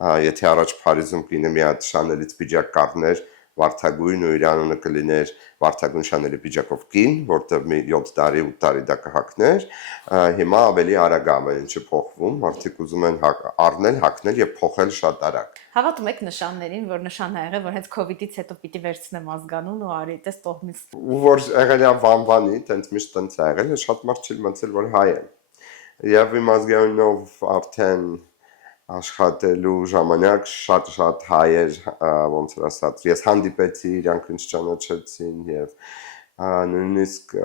եթե առաջ Փարիզում կինը մի հատ շանելից պիջակ կառներ, վարդագույն ու իր անունը կլիներ վարդագույն շանելի պիջակով կին, որտեղ մի 7 տարի, 8 տարի դա կհակներ, հիմա ավելի արագ ամեն ինչը փոխվում, մարդիկ ուզում են առնել, հակնել եւ փոխել շատ արագ։ Հավատում եք նշաններին, որ նշան ա եղել, որ հենց COVID-ից հետո պիտի վերցնեմ ազգանուն ու արի տես տոհմից։ Ու որ եղել է վանվանի, տենց միշտ տենց է եղել, շատ մարդ չի մտածել, որ հայ եմ։ Եվ իմ ազգանունով արդեն աշխատելու ժամանակ շատ հայեր, ոնց որ ասած, ես հանդիպեցի, իրանք ինձ ճանաչեցին եւ նույնիսկ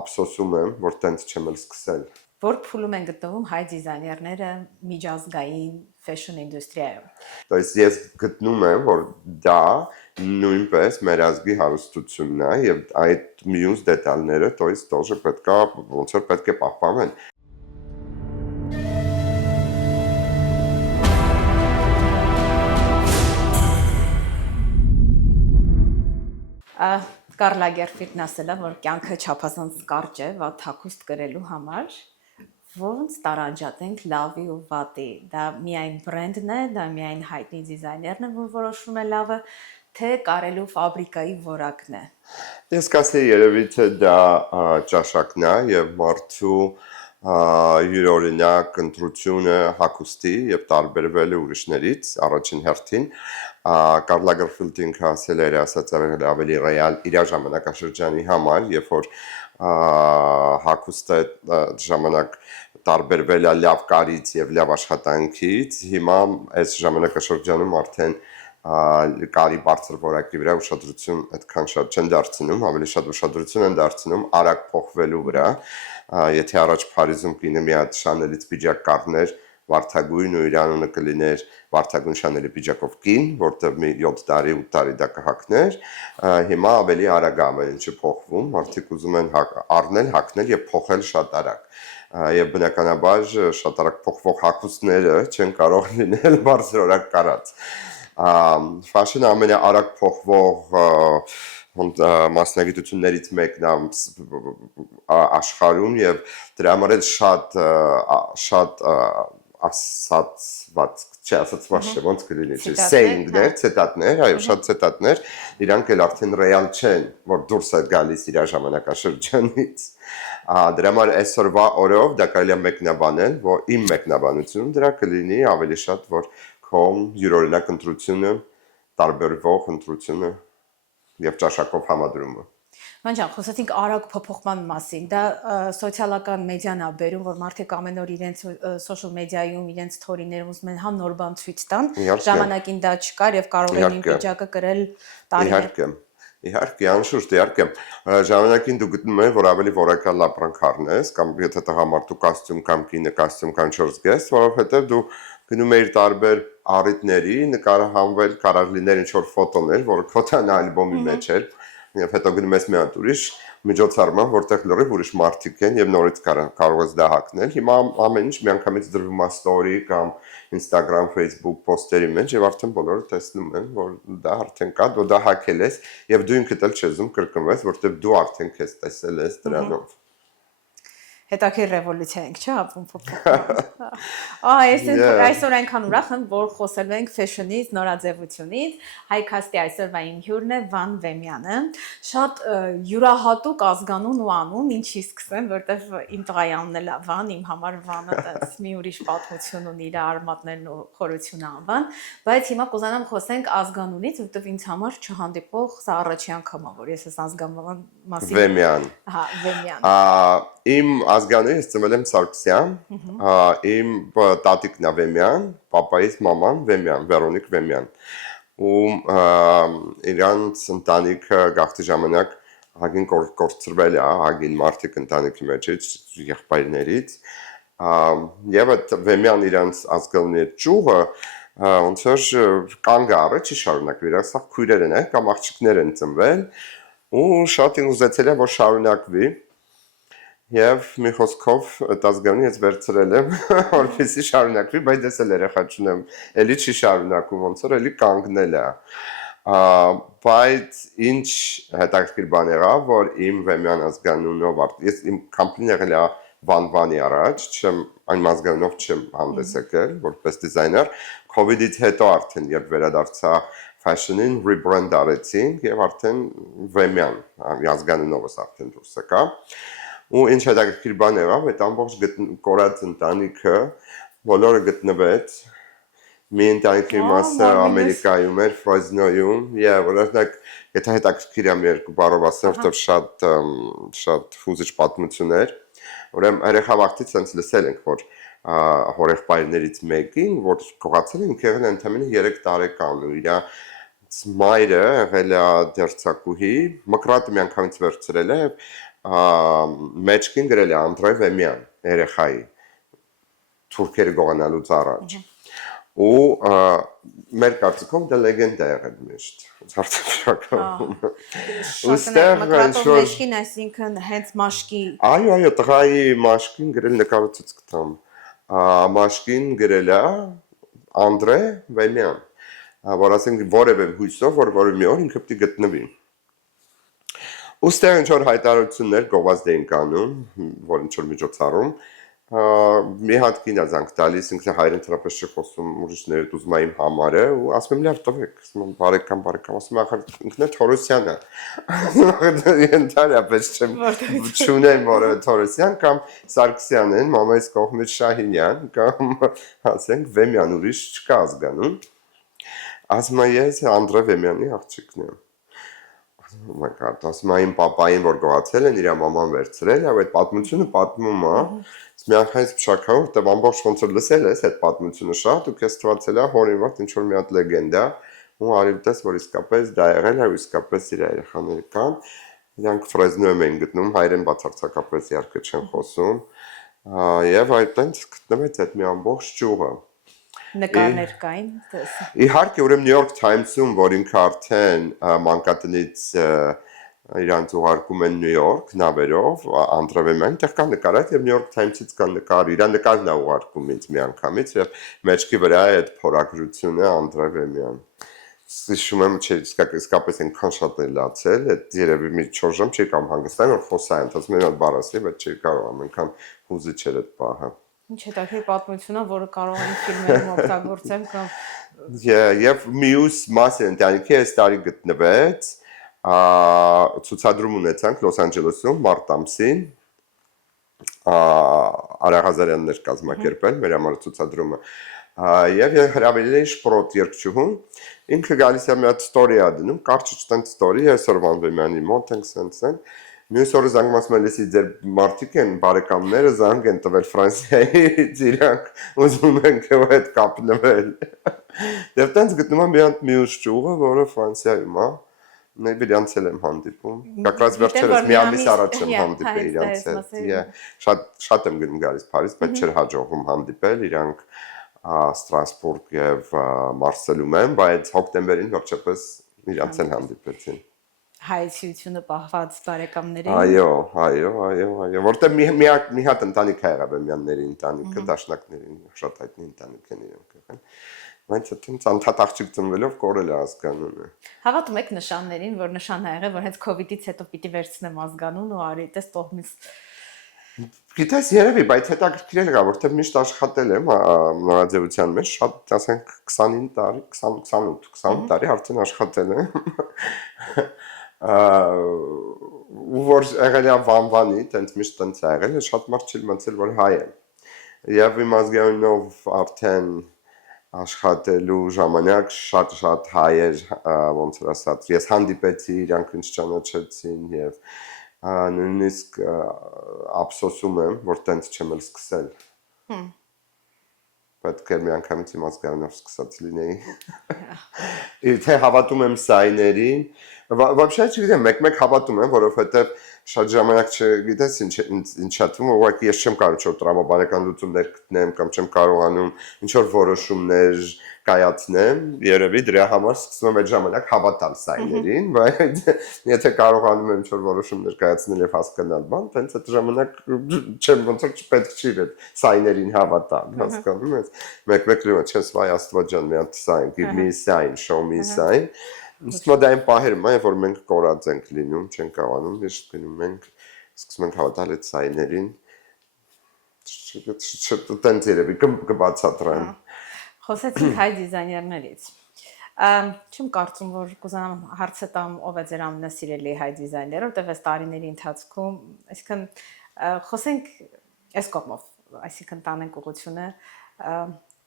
ափսոսում եմ, որ տենց չեմ էլ սկսել։ Որ փուլում են գտնվում հայ դիզայներները միջազգային fashion ինդուստրիայում։ То есть ես գտնում եմ, որ դա նույնպես մեր ազգի հարստությունն է եւ այդ մյուս դետալները, то есть тоже պետքա ոնց որ պետք է պահպանվեն։ Կարլ Լագերֆելդն ասել է, որ կյանքը չափազանց կարճ է, վատ հագուստ կրելու համար։ Ոնց տարանջատենք լավի ու վատի։ Դա միայն բրենդն է, դա միայն հայտնի դիզայներն է, որ որոշում է լավը, թե կարելու ֆաբրիկայի որակն է։ Ես կասեի երևի թե դա ճաշակն է եւ մարդու յուրօրինակ ընտրությունը հագուստի եւ տարբերվելը ուրիշներից առաջին հերթին Կարլ Լագերֆելդը ինքը ասել էր, ասած ավելի ռեալ իր ժամանակաշրջանի համար, երբ որ հագուստը ժամանակ տարբերվել է լավ կարից եւ լավ աշխատանքից, հիմա այս ժամանակաշրջանում արդեն կարի բարձր որակի վրա ուշադրություն այդքան շատ չեն դարձնում, ավելի շատ ուշադրություն են դարձնում արագ փոխվելու վրա, եթե առաջ Փարիզում կինը մի հատ շանելից պիջակ կառներ, վարդագույն ու իր անունը կլիներ վարդագույն շանելի պիջակով կին, որտեղ մի 7 տարի, 8 տարի դա կհակներ, հիմա ավելի արագ ամեն ինչը փոխվում, մարդիկ ուզում են առնել, հակնել եւ փոխել շատ արագ։ Եվ բնականաբար շատ արագ փոխվող հագուստները չեն կարող լինել բարձրորակ կարած։ Ֆաշնը ամենաարագ փոխվող մասնագիտություններից մեկն է աշխարհում եւ դրա համար էլ շատ ասացված չէ, ոնց կլինի, saying-ներ, ցետատներ, այո, շատ ցետատներ, իրանք էլ արդեն ռեալ չեն, որ դուրս է գալիս իր ժամանակաշրջանից։ Դրա համար այսօրվա օրով դա կարելի է մեկնաբանել, որ իմ մեկնաբանությունում դրա կլինի ավելի շատ, որ քո յուրօրինակ ընտրությունը, տարբերվող ընտրությունը եւ ճաշակով համադրումը։ Մանջան, խոսեցինք արագ փոփոխման մասին։ Դա սոցիալական մեդիան է բերում, որ մարդիկ ամեն օր իրենց social մեդիայում իրենց սթորիներում ուզում են հա նոր բան ցույց տան, ժամանակին դա չկար եւ կարող էին պիջակը կրել տարիներ։ Իհարկե, անշուշտ, իհարկե, ժամանակին դու գտնում ես, որ ավելի որակյալ ապրանք առնես, կամ եթե տղամարդու կոստյում կամ կինը կոստյում կամ չորսգես, որովհետեւ դու գնում ես տարբեր առիթների, նկարահանվել, կարող լիներ ինչ-որ ֆոտոներ, որը քոթան ալբոմի մեջ էր, եւ հետո գնում ես մի հատ ուրիշ միջոցառման, որտեղ լրիվ ուրիշ մարդիկ են եւ նորից կարող ես դա հակնել։ Հիմա ամեն ինչ միանգամից դրվում է story կամ Instagram, Facebook post-երի մեջ եւ արդեն բոլորը տեսնում են, որ դա արդեն կա, դու դա հակել ես եւ դու ինքդ էլ չես ուզում կրկնվես, որտեղ դու արդեն քեզ տեսել ես դրանով։ Հետաքրքիր ռևոլյուցիա ենք, չէ՞, ապրում փոփոխում։ Այսօր այնքան ուրախ եմ, որ խոսելու ենք ֆեշնից, նորաձևությունից։ Հայքաստի այսօրվա իմ հյուրն է Վան Վեմյանը։ Շատ յուրահատուկ ազգանուն ու անուն, ինչի սկսեմ, որտեվ իմ տղայի անունն էլ է Վան, իմ համար Վանը տես մի ուրիշ պատմություն ունի, իր արմատներն ու խորությունը անվան, բայց հիմա կուզանամ խոսենք ազգանունից, որտեվ ինձ համար չհանդիպող սա առաջի անգամ է, որ ես այս ազգանուն մասին Վեմյան։ Հա, Վեմյան։ Իմ ազգանունը ես ծնվել եմ Սարգսյան, իմ տատիկն է Վեմյան, պապայիս մաման Վեմյան, Վերոնիկ Վեմյան։ Ու իրանց ընտանիքը գաղթի ժամանակ հագին կորցրվել է, հագին մարդիկ ընտանիքի մեջից, եղբայրներից։ Եվ այդ Վեմյան իրանց ազգանունի ճյուղը ոնց որ կանգ առը չի շարունակվի, իրանք սա քույրերն են կամ աղջիկներ են ծնվել ու շատ ուզեցել եմ որ շարունակվի։ Եվ մի խոսքով այդ ազգանունը ես վերցրել եմ, որպեսզի շարունակվի, բայց ես էլ երեխա չունեմ, էլի չի շարունակում, ոնց որ էլի կանգնել է։ Բայց ինչ հետաքրքիր բան եղավ, որ իմ Վեմյան ազգանունով ես իմ կամպանիան եղել է Վանվանի առաջ, չեմ այն ազգանունով չեմ հանդես եկել, որպես դիզայներ, COVID-ից հետո արդեն երբ վերադարձա fashion-ին rebrand արեցինք եւ արդեն Վեմյան ազգանունովս արդեն դուրս եկա ու ինչ հետաքրքիր բան եղավ այդ ամբողջ կորած ընտանիքը բոլորը գտնվեց մի ընտանիքի մասը Ամերիկայում էր Ֆրոզնոյում եւ օրինակ եթե հետաքրքիր եմ երկու բառով ասեմ որտեղ շատ հուզիչ պատմություն էր ուրեմն երեխավախտից sense լսել ենք որ հորեղբայրներից մեկին որ կողացել են եղել ընդամենը 3 տարեկան ու իր մայրը եղել է դերձակուհի մկրատը մի անգամից վերցրել է մեջքին գրել է Անդրե Վեմյան երեխայի թուրքերը գողանալուց առաջ ու մեր կարծիքով դա լեգենդ է եղել միշտ հարցաշական ուստեղ մկրատովեշկին այսինքն հենց մաշկի այո տղայի մաշկին գրել նկարացած կտամ մաշկին գրել է Անդրե Վեմյան որ ասենք որևէ հույսով որ մի օր ինքը պետք է գտնվի ուստեղ ինչ որ հայտարարություններ գովազդ էին կանում որ ինչ որ միջոցառում մի հատ կինա զանգ տալիս ինքը հայրեն դրապես չխոսում ուրիշները դուզում իմ համարը ու ասում եմ լավ տվեք ասում եմ բարեկամ ասում ախր ինքն է Թորոսյանը ընդհանրապես չունեմ որը Թորոսյան կամ Սարգսյանն մամայից կողմից Շահինյան կամ ասենք Վեմյան ուրիշ չկա ազգանում ասում եմ ես Անդրե Վեմյանի աղջիկն եմ ասում եմ իմ պապային որ գողացել են իր մաման վերցրել եւ այդ պատմությունը պատմում է Միանգամից փշակավոր դեռ ամբողջ ոնց որ լսել ես այդ պատմությունը շատ ու քեզ թվացել է հորինված ինչ որ մի հատ լեգենդա ու արիվտես որ իսկապես դա եղել է ու իսկապես իր երեխաները կան իրանք Ֆրեզնոյում են գտնում հայերեն բացարձակապես իհարկե չեն խոսում եւ այդտենց գտնվեց այդ մի ամբողջ ճյուղը նկարներ կային իհարկե ուրեմն New York Times-ում որ ինքը արդեն մանկատնից իրանց ուղարկում են Նյու Յորք նավերով Անդրե Վեմյան տեղ կա նկարած եւ Նյու Յորք Թայմսից կա նկար իրան նկարն է ուղարկում ինձ մի անգամից եւ մեջքի վրա է այդ փորագրությունը Անդրե Վեմյան հիշում եմ չէ իսկապես այնքան շատ է լացել այդ երևի մի 4 ժամ չի կամ հանգստան որ խոսա ընդհանրապես մի հատ բառ ասի բայց չի կարող այնքան հուզիչ էր այդ պահը ինչ հետաքրքիր պատմությունը որը կարող են ֆիլմերում օգտագործել կամ եւ մյուս մասը ընտանիքի այս տարի գտնվեց ցուցադրում ունեցանք Լոս Անջելեսում մարտ ամսին Արա Ղազարյանն էր կազմակերպել մեր համար ցուցադրումը եւ հրավիրել էին Շպրոտ երկչուհուն ինքը գալիս է մի հատ ստորի ա դնում կարճ տենց ստորի այսօր Վանվեմյանի մոտ ենք սենսեն մյուս օրը զանգում ասում են լսի ձեր մարդիկ են բարեկամները զանգ են տվել Ֆրանսիայից իրանք ուզում են այդ կապնվել դեռ տենց գտնում եմ մի հատ մյուս ճյուղը որը Ֆրանսիայում է Maybe իրանցել եմ հանդիպում։ Կակրած վերջերս մի ամիս առաջ եմ հանդիպել իրանց հետ։ Շատ եմ գնում գալիս Փարիզ, բայց չէր հաջողվում հանդիպել իրանք Ստրասբուրգ եւ Մարսելում են, բայց հոկտեմբերին վերջապես իրանց են հանդիպեցին։ Հայցությունը պահված բարեկամների։ Այո, որտեղ մի հատ ընտանիք ա եղավ Վեմյանների ընտանիքը, դաշնակներին շատ հայտնի ընտանիք են իրանք եղել։ Բայց այդտենց անդադ աղջիկ ծնվելով կորել է ազգանունը։ Հավատում եք նշաններին, որ նշան ա եղել, որ հենց COVID-ից հետո պիտի վերցնեմ ազգանուն ու արի տես տողմից։ Գիտես երևի, բայց հետաքրքիր եղավ, որտեղ միշտ աշխատել եմ նորաձևության մեջ, շատ ասենք 29 տարի, 28 տարի արդեն աշխատել եմ։ Ու որ եղել է Վանվանի, տենց միշտ տենց ա եղել, շատ մարդ չի մտածել, որ հայ է։ Եվ իմ ազգանունով արդեն աշխատելու ժամանակ շատ հայեր ոնց որ ասած ես հանդիպեցի իրանք ինձ ճանաչեցին եւ նույնիսկ ափսոսում եմ որ տենց չեմ էլ սկսել պետք է մի անգամից իմ ազգանունով սկսած լինեի թե հավատում եմ սայներին вообще չգիտեմ մեկ հավատում եմ որովհետեւ շատ ժամանակ չգիտես ինչա թվում ուղղակի ես չեմ կարող որ տրամաբանական լուծումներ գտնեմ կամ չեմ կարողանում ինչ որ որոշումներ կայացնեմ երևի դրա համար սկսում եմ այդ ժամանակ հավատալ սայներին բայց եթե կարողանում եմ ինչ որ որոշումներ կայացնել եւ հասկանալ բան տենց այդ ժամանակ չեմ ոնց որ չպետք չի այդ սայներին հավատալ հասկանում ես մեկ լույս չես վայ աստված ջան մի հատ սայն give me sign show me sign Ստմոդային պահերում է, որ մենք կորած ենք լինում, չենք կարողանում, միշտ գնում ենք, սկսում ենք հավատալ այդ սայներին, տենց երևի կբացատրեմ։ Խոսեցինք հայ դիզայներներից։ Չեմ կարծում, որ կուզենամ հարցը տամ ով է ձեր ամենասիրելի հայ դիզայները, որտեղ այս տարիների ընթացքում, այսինքն խոսենք այս կողմով, այսինքն տանենք ուղղությունը,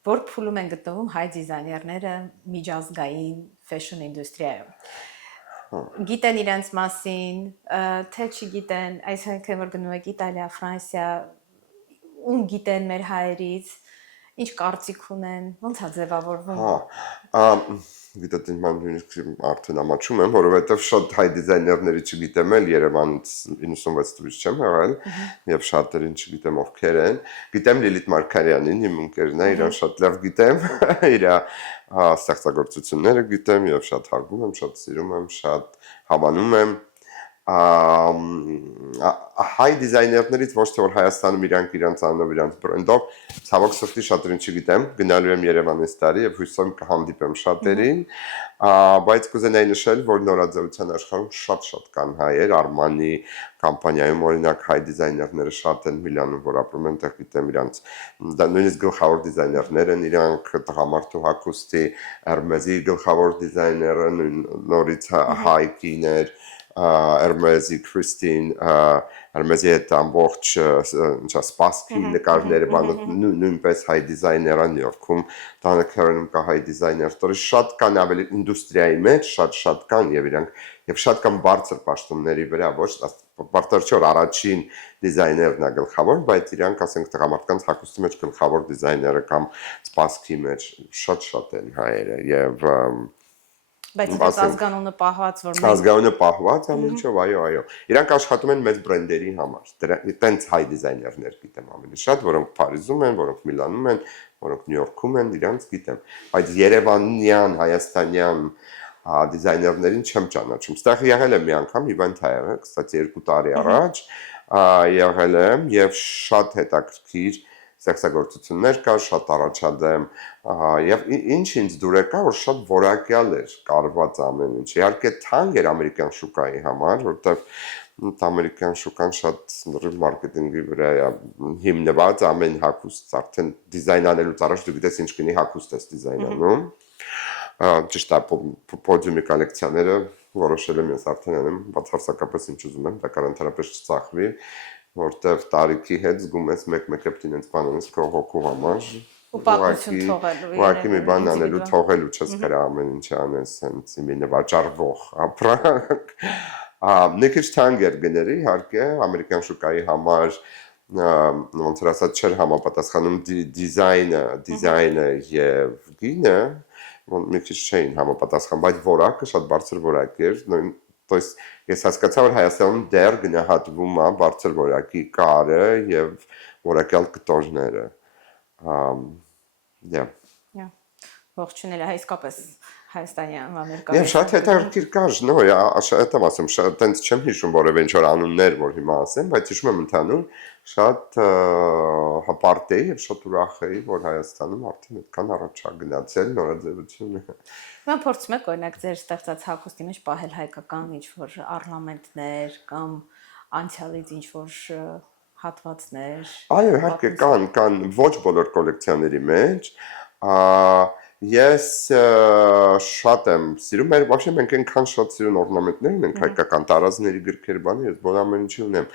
որ փուլում են գտնվում հայ դիզայներները միջազգային fashion ինդուստրիայում։ Գիտեն իրենց մասին, թե չգիտեն, այսինքն որ գնում եք Իտալիա, Ֆրանսիա, ում գիտեն մեր հայերից, ինչ կարծիք ունեն, ոնց է ձևավորվում։ Գիտեք, նույնիսկ արդեն ամաչում եմ, որովհետև շատ հայ դիզայներների չգիտեմ էլ Երևանից 96 տուրից չեմ եղել, եւ շատերին չգիտեմ ովքեր են։ Գիտեմ Լիլիթ Մարգարյանին, իմ ընկերն է, իրան շատ լավ գիտեմ, իր ստեղծագործությունները գիտեմ եւ շատ հարգում եմ, շատ սիրում եմ, շատ հավանում եմ։ Հայ դիզայներներից ոչ թե որ Հայաստանում իրանց անունով, իրանց բրենդով, ցավոք սրտի շատերին չգիտեմ, գնալու եմ Երևան այս տարի եւ հույսով կհանդիպեմ շատերին, բայց կուզենայի նշել, որ նորաձևության աշխարհում շատ կան հայեր, Armani կամպանիայում օրինակ հայ դիզայներները շատ են, Միլանում, որ ապրում են, տեղ գիտեմ իրանց, դա նույնիսկ գլխավոր դիզայներներ են իրանք, տղամարդու հագուստի, Hermes-ի գլխավոր դիզայները, նորից հայ կիներ, Hermes-ի Christine, Hermes-ի հետ ամբողջ սպասքի նկարները, նույնպես հայ դիզայները Նյու Յորքում, Դանիելում կա հայ դիզայներ, որը շատ կան ավելի ինդուստրիայի մեջ, շատ կան եւ իրանք եւ շատ կան բարձր պաշտոնների վրա, ոչ բարձր առաջին դիզայներն է գլխավոր, բայց իրանք ասենք տղամարդկանց հագուստի մեջ գլխավոր դիզայները կամ սպասքի մեջ շատ են հայերը եւ Բայց այս ազգանունը պահված, որ ազգանունը պահված, ամենիչով, այո։ Իրանք աշխատում են մեծ բրենդերի համար։ Տենց հայ դիզայներներ գիտեմ ավելի շատ, որոնք Փարիզում են, որոնք Միլանում են, որոնք Նյու Յորքում են, իրանք գիտեմ։ Բայց Երևանյան, հայաստանյան դիզայներներին չեմ ճանաչում։ Ստեղ եղել եմ մի անգամ event ա եղել, կստացի 2 տարի առաջ, եղել եմ եւ շատ հետաքրքիր ստեղծագործություններ կար, շատ առաջադեմ եւ ինչ ինձ դուր եկա, որ շատ որակյալ էր կարված ամեն ինչ։ Իհարկե թանկ էր ամերիկյան շուկայի համար, որտեղ ամերիկյան շուկան շատ մարքեթինգի վրա է հիմնված, ամեն հագուստ արդեն դիզայն անելուց առաջ դու գիտես ինչ կինի հագուստ ես դիզայնանում։ Ճիշտ է, պոդիումի կոլեկցիաները որոշել եմ ես արդեն անեմ, բացարձակապես ինչ ուզում եմ, դա կարանտարապես չծախվի, որտեղ տարիքի հետ զգում ես մեկ-մեկ ինձ բանանից քո հոգու համար ու պատմություն թողելու ուղղակի մի բան անելու թողելու չես կարա ամեն ինչ անես հենց մի նվաճառվող ապրանք մի քիչ թանկ էր գների իհարկե ամերիկյան շուկայի համար ոնց որ ասած չէր համապատասխանում դիզայնը եւ գինը մի քիչ չէին համապատասխան բայց որակը շատ բարձր որակ էր То есть ես հասկացա որ Հայաստանում դեռ գնահատվում է բարձր որակի կարը եւ որակյալ կտորները ողջունել իսկապես Հայաստանյան Ամերիկայում Եվ շատ հետաքրքիր կար նո շատ եմ ասում շատ տենց չեմ հիշում որևէ ինչ որ անուններ որ հիմա ասեմ բայց հիշում եմ ընդհանուր շատ հպարտ էի եւ շատ ուրախ էի որ Հայաստանում արդեն այդքան առաջ է գնացել նորաձևությունը Mən փորձում եք օրինակ ձեր ստեղծած հագուստի մեջ պահել հայկական ինչ-որ առնամենտներ կամ անցյալից ինչ-որ հատվածներ։ Այո, իհարկե կան ոչ բոլոր կոլեկցիաների մեջ։ Ես շատ եմ սիրում, вообще մենք այնքան շատ սիրուն օրնամենտներ ունենք, հայկական տարազների գրքեր բանը, ես բոլոր ամեն ինչի ունեմ։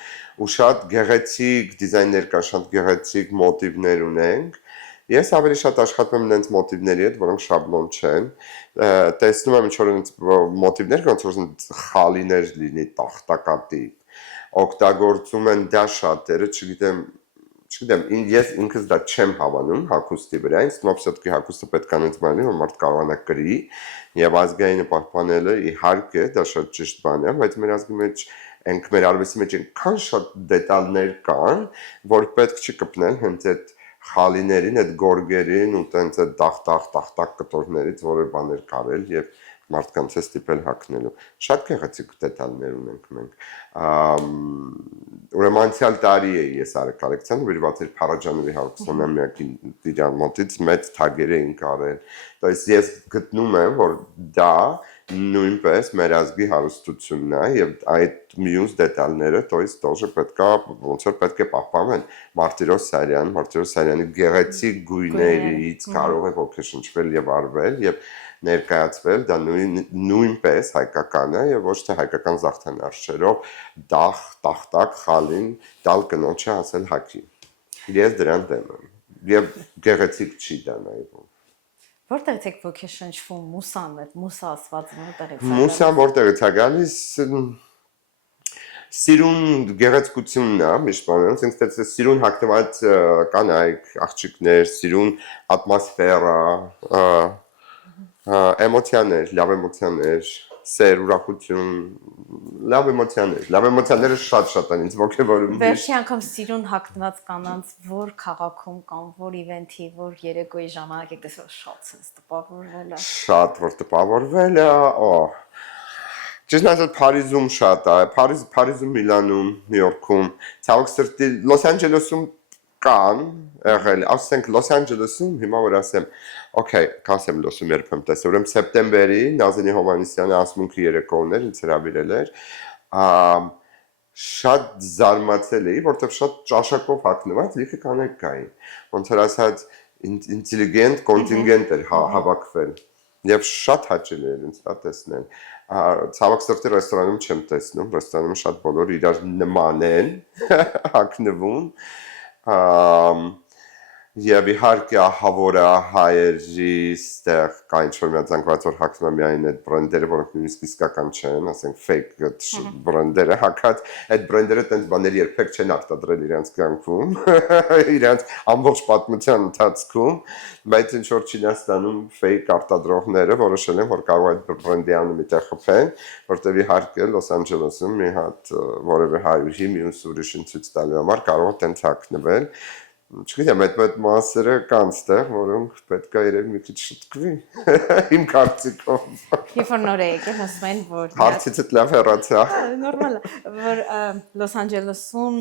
Ու շատ գեղեցիկ դիզայներ կա, շատ գեղեցիկ մոտիվներ ունենք։ Ես ավելի շատ աշխատում եմ նենց մոտիվների հետ, որոնք շաբլոն չեն։ Տեսնում եմ ինչ-որ մոտիվներ, ոնց որ խալիներ լինի, տախտակատիպ։ Օգտագործում են դա շատերը, չգիտեմ, ես ինքս դա չեմ հավանում հագուստի վրա, ինձ թվում է все-таки հագուստը պետք է այնպես բանի, որ մարդ կարողանա կրի, եւ ազգայինը պահպանելը իհարկե դա շատ ճիշտ բան է, բայց մեր ազգի մեջ ենք մեր արվեստի մեջ այնքան շատ դետալներ կան, որ պետք չի կպնել հենց այդ խալիներին, այդ գորգերին ու տենց այդ տախտակ կտորներից որը բաներ կարել եւ մարդկանց է ստիպել հագնելու։ Շատ գեղեցիկ դետալներ ունենք մենք։ Ուրեմն անցյալ տարի էի ես արել կոլեկցիան, վերված էր Փարաջանովի հագուստանամյակի իրան մոտից մեծ թագեր էին կարել։ То есть ես գտնում եմ, որ դա նույնպես մեր ազգի հարստությունն է եւ այդ մյուս դետալները тоже պետքա ոնց որ պետք է պահպանվեն Մարտիրոս Սարյանի գեղեցիկ գույներից կարող է ոգեշնչվել եւ արվել եւ ներկայացվել դա նույնպես հայկական է եւ ոչ թե հայկական զարդանարշերով տախտակ խալին տալ կնոջը ասել հակի ես դրան դեմ եմ եւ գեղեցիկ չի դա նաեւ Որտեղից եք ոգեշնչվում մուսան, այդ մուսա ասվածը որտեղից է։ Մուսան որտեղից է գալիս սիրուն գեղեցկությունն է, միշտ բանալից, ինձ սիրուն հագնված կանայք, աղջիկներ, սիրուն ատմոսֆերա, էմոցիաներ, լավ էմոցիաներ, սեր, ուրախություն, լավ էմոցիաները շատ են ինձ ոգևորում։ Վերջի անգամ սիրուն հագնված կանանց որ քաղաքում կամ որ իվենթի, որ երեկոյի ժամանակ եք տեսել շատ sense տպավորվել է։ Շատ որ տպավորվել է, Ճիշտ ասած Փարիզում շատ է, Փարիզում, Միլանում, Նյու Յորքում, ցավոք սրտի Լոս Անջելեսում կան եղել, ասենք Լոս Անջելեսում հիմա որ ասեմ, okay, կասեմ լոսում երբեմ տեսել, ուրեմն սեպտեմբերի Նազինի Հովհաննիսյանի ասմունքի երեկոներ ինձ հրավիրել էր, շատ զարմացել էի, որտեղ շատ ճաշակով հագնված լիքը կանայք կային, ոնց որ ասած ինտելիգենտ կոնտինգենտ էր հավաքվել եւ շատ հաճելի էր ինձ դա տեսնել ցավոք սրտի ռեստորանում չեմ տեսնում ռեստորանում շատ բոլորը իրար նման են հագնվում Եվ իհարկե ահավորը հայերի ստեղ կա ինչ-որ միացանկված որ հագնում միայն այդ բրենդերը, որոնք նույնիսկ իսկական չեն, ասենք fake բրենդերը հագած, այդ բրենդերը տենց բաներ երբեք չեն արտադրել իրենց կյանքում, իրենց ամբողջ պատմության ընթացքում, բայց ինչ-որ Չինաստանում fake արտադրողները որոշել են, որ կարող այդ բրենդի անունը տեղ խփեն, որտեղ իհարկե Լոս Անջելեսում մի հատ որևէ հայուհի մյուս ուրիշին ցույց տալու համար կարող է տենց հագնվել Չգիտեմ, այդ մասերը կան ստեղ, որոնք պետք է իրեն մի քիչ շտկվի, իմ կարծիքով։ Երբ որ նոր եք, ասում են, որ Հարցիցդ լավ հեռացա։ Նորմալ է, որ Լոս Անջելեսում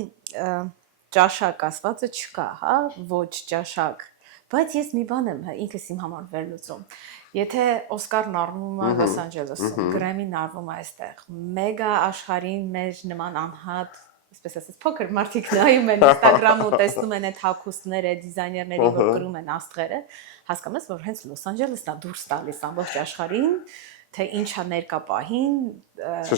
ճաշակ ասվածը չկա, հա, ոչ ճաշակ։ Բայց ես մի բան եմ ինքս իմ համար վերլուծում։ Եթե Օսկարն առնում է Լոս Անջելեսում, Գրեմին առնում է այստեղ, մեգա աշխարհին մեր նման անհատ Այսպես ասած փոքր մարդիկ նայում են Instagram ու տեսնում են այդ հագուստները, դիզայներների որ գրում են աստղերը, հասկանում ես որ հենց Լոս Անջելեսն է դուրս տալիս ամբողջ աշխարհին, թե ինչա ներկա պահին։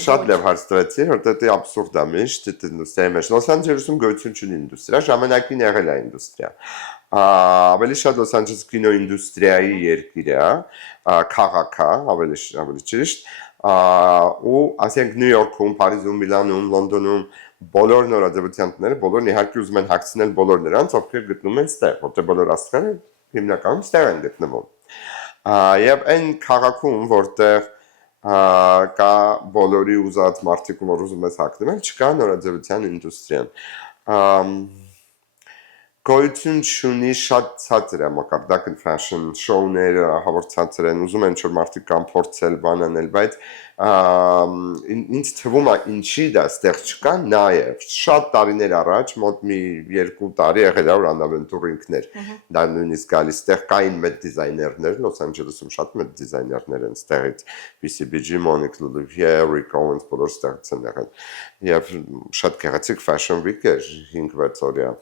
Շատ լավ հարց տվեցի, որտեղ դա աբսուրդ է միշտ, դա ինդուստրիայի մեջ։ Լոս Անջելեսում գոյություն չունի ինդուստրիա, ժամանակին եղել է ինդուստրիա։ Ավելի շատ Լոս Անջելես կինո ինդուստրիայի երկիր է, քաղաք է, ավելի ճիշտ, ու ասենք Նյու Յորքում, Փարիզում, Միլանում, Լոնդոնում բոլոր նորաձևությունները, բոլորն իհարկե ուզում են հագցնել բոլոր նրանց, ովքեր գտնում են ստեղ, որտեղ բոլոր աստղերը հիմնականում ստեղ են գտնվում։ Եվ այն քաղաքում, որտեղ կա բոլորի ուզած մարդիկ, որ ուզում ես հագնել, չկա նորաձևության ինդուստրիան։ Գոյություն չունի շատ ցածր է մակարդակը fashion show-ները, ահավոր ցածր են, ուզում են ինչ-որ մարդիկ կան փորձել բան անել, բայց ինձ թվում է ինչի դա ստեղ չկա նաև շատ տարիներ առաջ մոտ մի 2 տարի եղել է որ Անավենտուր ինքներ դա նույնիսկ գալիս ստեղ կային մեծ դիզայներներ Լոս Անջելեսում շատ մեծ դիզայներներ են ստեղից BCBG, Monique Lullivier, Rick Owens բոլոր ստեղից են եղել եւ շատ գեղեցիկ fashion week էր 5-6 օրյա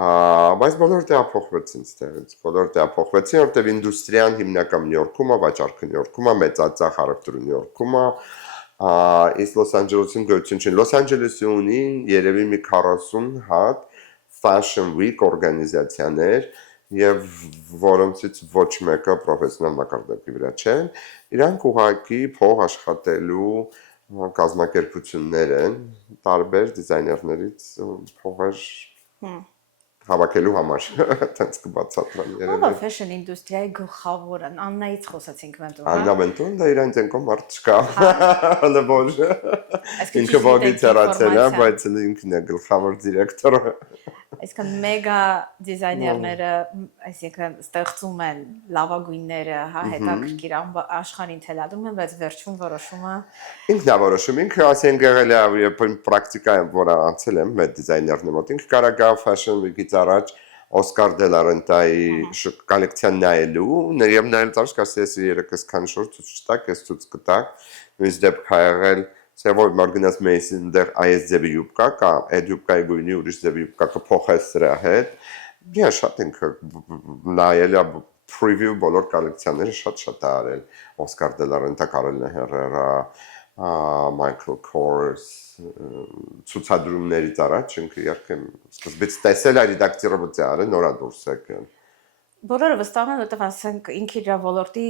բայց բոլոր տեղափոխվեցին ստեղից, բոլոր տեղափոխվեցին, որտեղ ինդուստրիան հիմնական Նյու Յորքում է, վաճառքը Նյու Յորքում է, մեծածախ առևտուրը Նյու Յորքում է, իսկ Լոս Անջելեսում գոյություն չունի։ Լոս Անջելեսը ունի երևի մի 40 հատ fashion week օրգանիզացիաներ եւ որոնցից ոչ մեկը պրոֆեսիոնալ մակարդակի վրա չեն, իրանք ուղղակի փող աշխատելու կազմակերպություններ են, տարբեր դիզայներներից փողեր հավաքելու համար տենց կբացատրեմ երևի։ Ո՞վ է fashion ինդուստրիայի գլխավորը։ Աննայից խոսացինք մենք դու։ Աննա Վենտուրն դա իրեն ցենկո մարդ չկա։ Հələ ոչ։ Ինքը բոգից հեռացել է, բայց ինքն է գլխավոր դիրեկտորը։ Այսինքն մեգա դիզայներները, այսինքն ստեղծում են լավագույնները, հա, հետաքրքիր աշխարհին թելադրում են, բայց վերջում որոշումը ինքն է որոշում, ինքը ասենք եղել է պրակտիկա, որը անցել եմ մեծ դիզայներների մոտ, ինքը կարա գա fashion week-ից առաջ Օսկար դե լա Ռենտայի կոլեկցիան նայելու, ներյամ նայել ծարս կասես երեքս քան շոր ցույց տակ, ես ցույց կտակ, նույնիսկ դեպք ա եղել Սևոր մարգնաս մեյսին դեր այս ձևի յուբկա կա, այդ յուբկայի գույնի ուրիշ ձևի յուբկա կփոխես սրա հետ։ Դե շատ ենք նայել preview բոլոր կոլեկցիաները շատ արել։ Օսկար դե լա Ռենտա Կարել Նեհերերա, Michael Kors ցուցադրումներից առաջ ինքը իհարկե սկզբից տեսել այդ ռեդակտորը նորա դուրս եկել։ Բոլորը վստահում են, որովհետև ասենք ինքը իր ոլորտի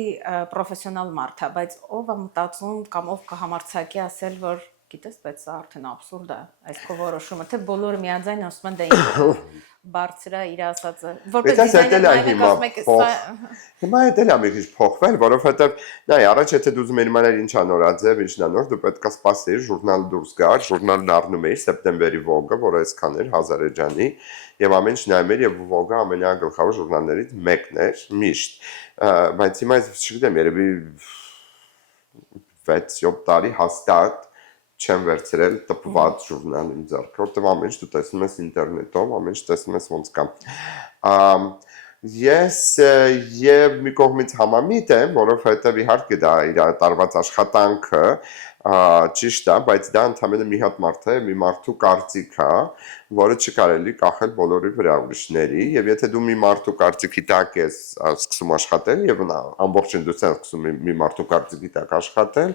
պրոֆեսիոնալ մարդ է, բայց ով է մտածում կամ ով կհամարցակի ասել, որ գիտես, բայց սա արդեն աբսուրդ է, այս քո որոշումը, թե բոլորը միաձայն ասում են դա ինքը բարձր է իր ասածը, որպես դիզայներ Հիմա էլ է մի քիչ փոխվել, որովհետև նայ առաջ եթե դու ուզում ես իմանալ ինչա նորաձև, ինչն է նոր, դու պետք է սպասեիր ժուրնալ դուրս գար, ժուրնալն առնում էիր սեպտեմբերի Vogue-ը, որը այսքան էր 1000 էջանի, եւ ամեն ինչ նայում էր եւ Vogue-ը ամենագլխավոր ժուրնալներից մեկն էր միշտ, բայց հիմա ես չգիտեմ, երևի 6-7 տարի հաստատ չեմ վերցրել տպված ժուրնալ իմ ձեռքը, որտեղ ամեն ինչ դու տեսնում ես ինտերնետով, ամեն ինչ տեսնում ես ոնց կա։ Ես եւ մի կողմից համամիտ եմ, որովհետեւ իհարկե դա իր տարված աշխատանքը ճիշտ է, բայց դա ընդհանրապես մի հատ մարդ է, մի մարդու կարծիք է, որը չկարելի կախել բոլորի վրա ուրիշների, եւ եթե դու մի մարդու կարծիքի տակ ես սկսում աշխատել եւ ամբողջն դու ես սկսում մի մարդու կարծիքի տակ աշխատել,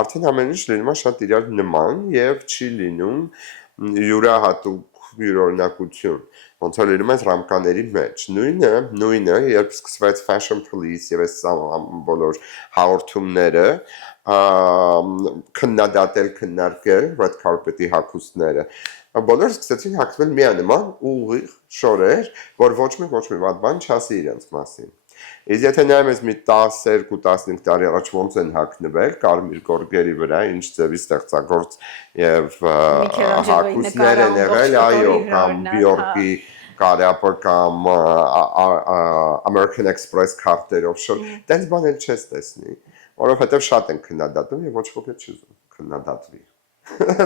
արդեն ամեն ինչ լինում է շատ իրար նման եւ չի լինում յուրահատուկ յուրօրինակություն, ոնց որ լինում է ռամկաների մեջ։ Նույնը, երբ սկսվեց Fashion Police եւ այս բոլոր հաղորդումները, քննարկել red carpet-ի հագուստները, բոլորը սկսեցին հագնել միանման ուղիղ շորեր, որ ոչ մի վատ բան չասի իրենց մասին։ Իսկ եթե նայում ես մի 12-15 տարի առաջ ոնց են հագնվել կարմիր գորգերի վրա, ինչ ձևի ստեղծագործ եւ հագուստներ են եղել, այո, կամ Բյորկի կարապը կամ American Express քարտերով շոր, դες բան էլ չես տեսնի, որովհետեւ շատ են քննադատում եւ ոչ ոք չի ուզում քննադատվի։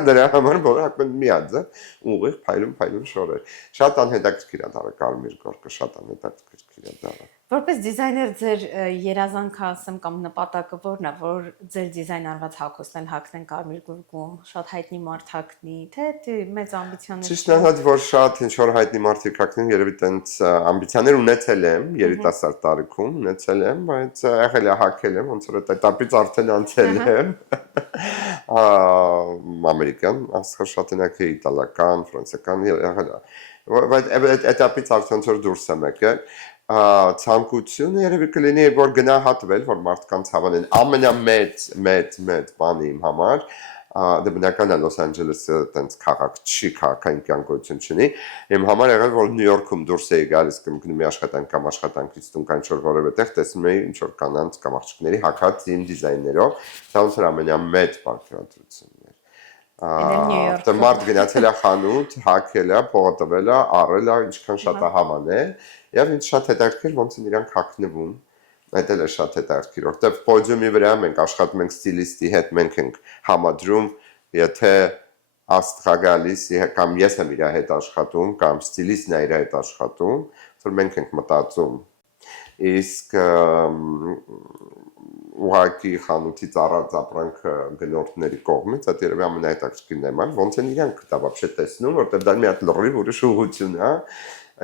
Դրա համար բոլորը հագնում են միաձև ուղիղ փայլում շորեր։ Շատ անհետաքրքիր է դա կարմիր գորգը, շատ անհետաքրքիր է դա։ Որպես դիզայներ ձեր երազանքը ասեմ կամ նպատակը որն է, որ ձեր դիզայն արված հագուստն հագնեն կարմիր գորգում, շատ հայտնի մարդ հագնի, թե մեծ ամբիցիաներ։ Ճիշտ է, որ շատ ինչ որ հայտնի մարդիկ հագնեն, երևի տենց ամբիցիաներ ունեցել եմ երիտասարդ տարիքում, ունեցել եմ, բայց եղել է հագել եմ, ոնց որ այդ этаպից արդեն անցել եմ։ Ամերիկան, ասխա շատ հնարք է իտալական, ֆրանսիական եղել է։ Բայց այդ этаպից արդեն որ դուրս եմ եկել ցանկությունը երևի կլինի որ գնահատվել որ մարդկանց հավանեն ամենամեծ բանը իմ համար դե բնական է Լոս Անջելեսը տենց քաղաք չի քաղաքային կյանքություն չունի իմ համար եղել որ Նյու Յորքում դուրս էի գալիս գնումի աշխատանք կամ աշխատանքից տուն կան ինչ-որ որևէ տեղ տեսնում էի ինչ-որ կանանց կամ աղջիկների հագած իմ դիզայներով դա ոնց որ ամենամեծ պատկերացումն էր Դե մարդ գնացել է խանութ, հագել է, փողը տվել է, առել է, ինչքան շատ է հավանել եւ ինձ շատ հետաքրքիր ոնց են իրանք հագնվում այդ էլ է շատ հետաքրքիր որտեվ պոդիումի վրա մենք աշխատում ենք ստիլիստի հետ մենք ենք համադրում եթե աստղա գալիս կամ ես եմ իր հետ աշխատում կամ ստիլիստն է իր հետ աշխատում որ մենք ենք մտածում իսկ ուղղակի խանութից առած ապրանքը գնորդների կողմից այդ երևի ամենահետաքրքիրն է ման ոնց են իրանք դա вообще տեսնում որտեղ դա մի հատ լրիվ ուրիշ ուղղություն է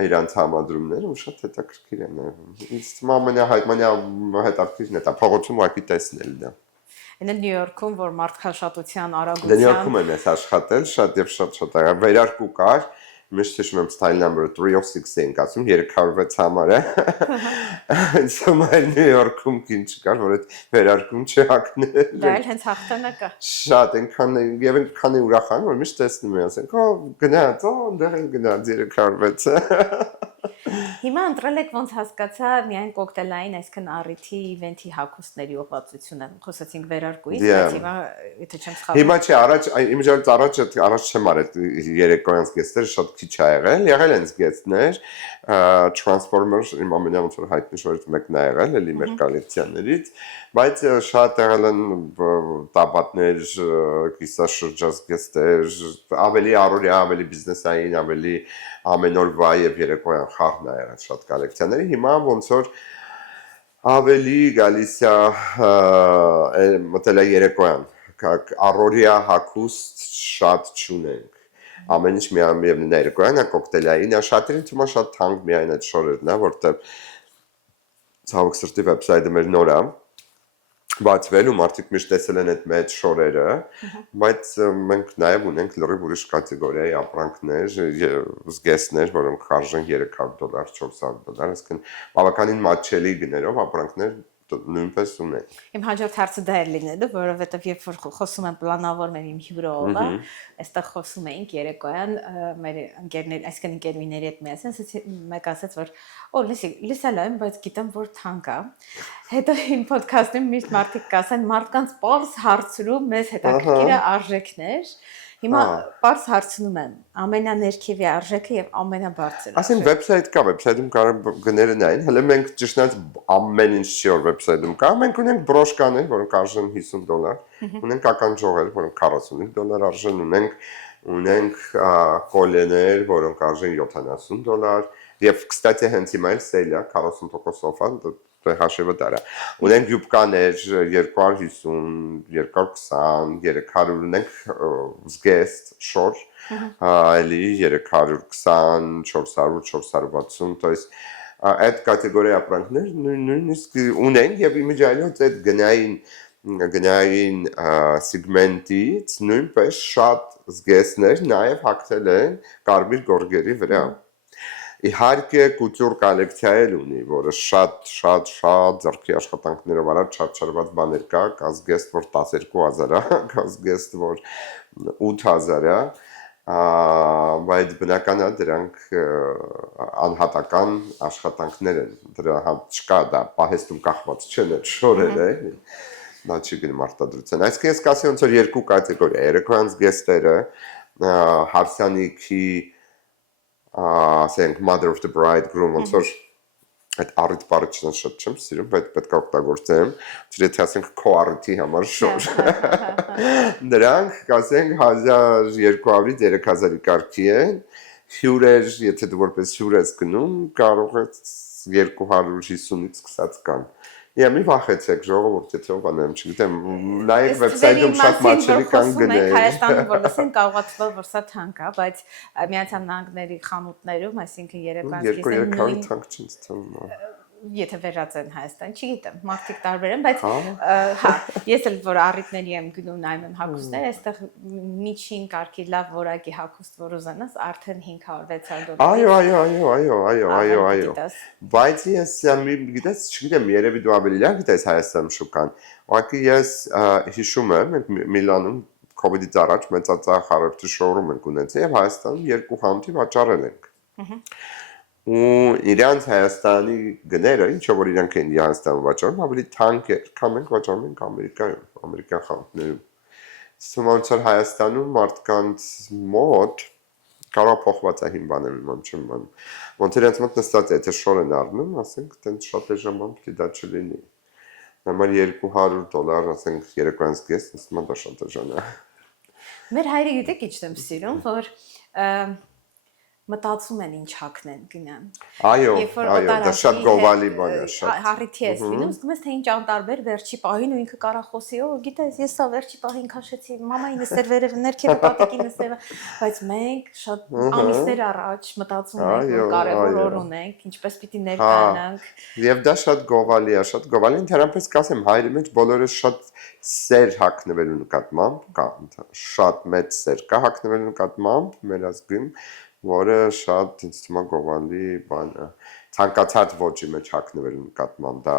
իրանց համադրումները ու շատ հետաքրքիր են ինձ թվում ամենահետաքրքիրն է դա փողոցում ուղղակի տեսնել դա Այնը Նյու Յորքում որ մարդքաշատության արագության Նյու Յորքում եմ ես աշխատել շատ եւ շատ վերարկու կար Միշտ հիշում եմ style number 306 ենք ասում 306 համարը Սոմալ Նյու Յորքում ինչ կար որ այդ վերարկում չհակնել Դա էլ հենց հաղթանակը Շատ այնքան եւ այնքան ուրախան որ միշտ տեսնում եմ ասենք գնաց այնտեղ էլ գնաց 306 Հիմա ընտրել եք ոնց հասկացա միայն կոկտեյլային, այսքան առիթի իվենթի հագուստների ուղղվածությունը։ Խոսացինք վերարկուից, բայց հիմա եթե չեմ սխալվում։ Հիմա չի առաջ չեմ արել երեկոյան զգեստերը շատ քիչ ա եղել են զգեստներ, Transformers իմ ամենամոտ հայտնի շորից մեկն ա եղել, էլի մեր կոլեկցիաներից, բայց շատ եղել են տաբատներ, կիսաշրջազգեստեր, ավելի առօրյա, ավելի բիզնեսային, ավելի ամենօրվա եւ երեկոյան խաղն ա եղել շատ կոլեկցիաների, հիմա ոնց որ ավելի գալիս է մտել է երեկոյան, առօրյա հագուստ շատ չունենք, ամեն ինչ միևնույն երեկոյան է կոկտեյլային, շատերին թվում է շատ թանկ միայն այդ շորերն է, որտեղ ցավոք սրտի վեբսայթը մեր նոր է, բացվել ու մարդիկ միշտ տեսել են այդ մեծ շորերը, բայց մենք նաև ունենք լրիվ ուրիշ կատեգորիայի ապրանքներ, զգեստներ, որոնք արժեն $300, $400, այսինքն բավականին մատչելի գներով ապրանքներ նույնպես ունենք։ Իմ հաջորդ հարցը դա էր լինելու, որովհետև երբ որ խոսում եմ պլանավորում եմ իմ հյուրողը, այստեղ խոսում էինք երեկոյան մեր ընկերներ, այսինքն ընկերուհիների հետ միասին, մեկ ասաց, որ օ, լսել եմ, բայց գիտեմ, որ թանկ է։ Հետո իմ ոդքասթում միշտ մարդիկ կասեն, մարդկանց պարզ հարցրու մեզ հետաքրքիր է արժեքներ։ Հիմա պարզ հարցնում եմ, ամենաներքևի արժեքը եւ ամենաբարձր։ Այսինքն վեբսայթ կա, վեբսայթում կարող գները նայեն, հələ մենք ճշտած ամեն ինչ չի որ վեբսայթում կա, մենք ունենք բրոշկաներ, որոնք արժեն $50, ունենք ականջողեր, որոնք $45 արժեն, ունենք կոլեներ, որոնք արժեն $70, եւ կստացի հենց հիմա էլ սեյլ է 40% off-ը, հաշիվը դարա։ Ունենք յուբկաներ 250, 220, 300, ունենք զգեստ, շոր, էլի 320, 400, 460, то есть այդ կատեգորիայի ապրանքներ նույնիսկ ունենք եւ իմիջիայլոց այդ գնային սեգմենտից նույնպես շատ զգեստներ նաեւ հագնել են կարմիր գորգերի վրա։ Իհարկե կուտյուր կոլեկցիա էլ ունի, որը շատ ձեռքի աշխատանքներով արած չարչարված բաներ կա, զգեստ որ 12000 է, զգեստ որ 8000 է, բայց բնական է դրանք անհատական աշխատանքներ են, դրա չկա դա պահեստում կախված չեն այդ շորերը, դա չի գնում արտադրության։ Այսինքն ես կասեմ ոնց որ երկու կատեգորիա, երեկոյան զգեստերը հարսանիքի ասենք mother of the bride groom ոնց որ այդ առիթ բառը շատ չեմ սիրում, բայց պետք է օգտագործեմ, եթե ասենք քո առիթի համար շոր։ Դրանք ասենք 1200-3000-ի կարգի են, հյուրեր, եթե դու որպես հյուր ես գնում, կարող է 250-ից սկսած կան։ Եվ մի վախեցեք ժողովուրդ, եթե ով անեմ, չգիտեմ, նայեք վեբսայթում շատ մատչելի կան գներ։ Հայաստանում որ լսեն կարող է թվալ, որ սա թանկ է, բայց Միացյալ Նահանգների խանութներում, այսինքն երեկոյան զգեստը 200 թանկ չի թվում։ Եթե վերածեն Հայաստան, չգիտեմ, մարդիկ տարբեր են, բայց հա, ես էլ որ առիթների եմ գնում նայում եմ հագուստներ, այստեղ միջին կարգի լավ որակի հագուստ որ ուզենաս, արդեն $500-600։ Այո։ Բայց ես գիտես, չգիտեմ, երևի դու ավելի լավ գիտես Հայաստանում շուկան։ Ուղղակի ես հիշում եմ, Միլանում COVID-ից առաջ մեծածախ առևտրի շոուրում ենք ունեցել եւ Հայաստանում 2 խանութի վաճառել ենք։ Ու իրանց Հայաստանի գները, ինչով որ իրանք են Հայաստանում վաճառում, ավելի թանկ է, քան մենք վաճառում ենք Ամերիկայում, ամերիկյան խանութներում։ Ոնց որ Հայաստանում մարդկանց մոտ կարող փոխված է հին բաները, չեմ անում։ Ոնց որ իրենց մոտ նստած է, եթե շոր են առնում, ասենք, տենց շատ է ժամանակ պիտի դա չլինի։ Նամար $200, ասենք, երեկոյան զգեստ, նստում դա շատ է ժամանակ։ Մեր հայրը գիտեք ինչ եմ սիրում, որ մտածում են ինչ հագնեն գնան։ Այո, դա շատ գովալի բան է, շատ։ Հառիթի ես լինում, զգում ես թե ինչ անտարբեր վերջի պահին ու ինքը կարա խոսի, օ, գիտես, ես սա վերջի պահին քաշեցի, մամայինս էր վերև ներքևը պատիկինս էր, բայց մենք շատ ամիսներ առաջ մտածում ենք, որ կարևոր օր ունենք, ինչպես պիտի ներկայանանք։ Եվ դա շատ գովալի է, շատ գովալի, ընդհանրապես կասեմ, հայրի մեջ բոլորը շատ սեր հագնվելու նկատմամբ, կա շատ մեծ սեր կա հագնվելու նկատմամբ, մեր ազգում որը շատ ինձ թվում է գովալի բան է։ Ցանկացած ոճի մեջ հագնվելու նկատմամբ դա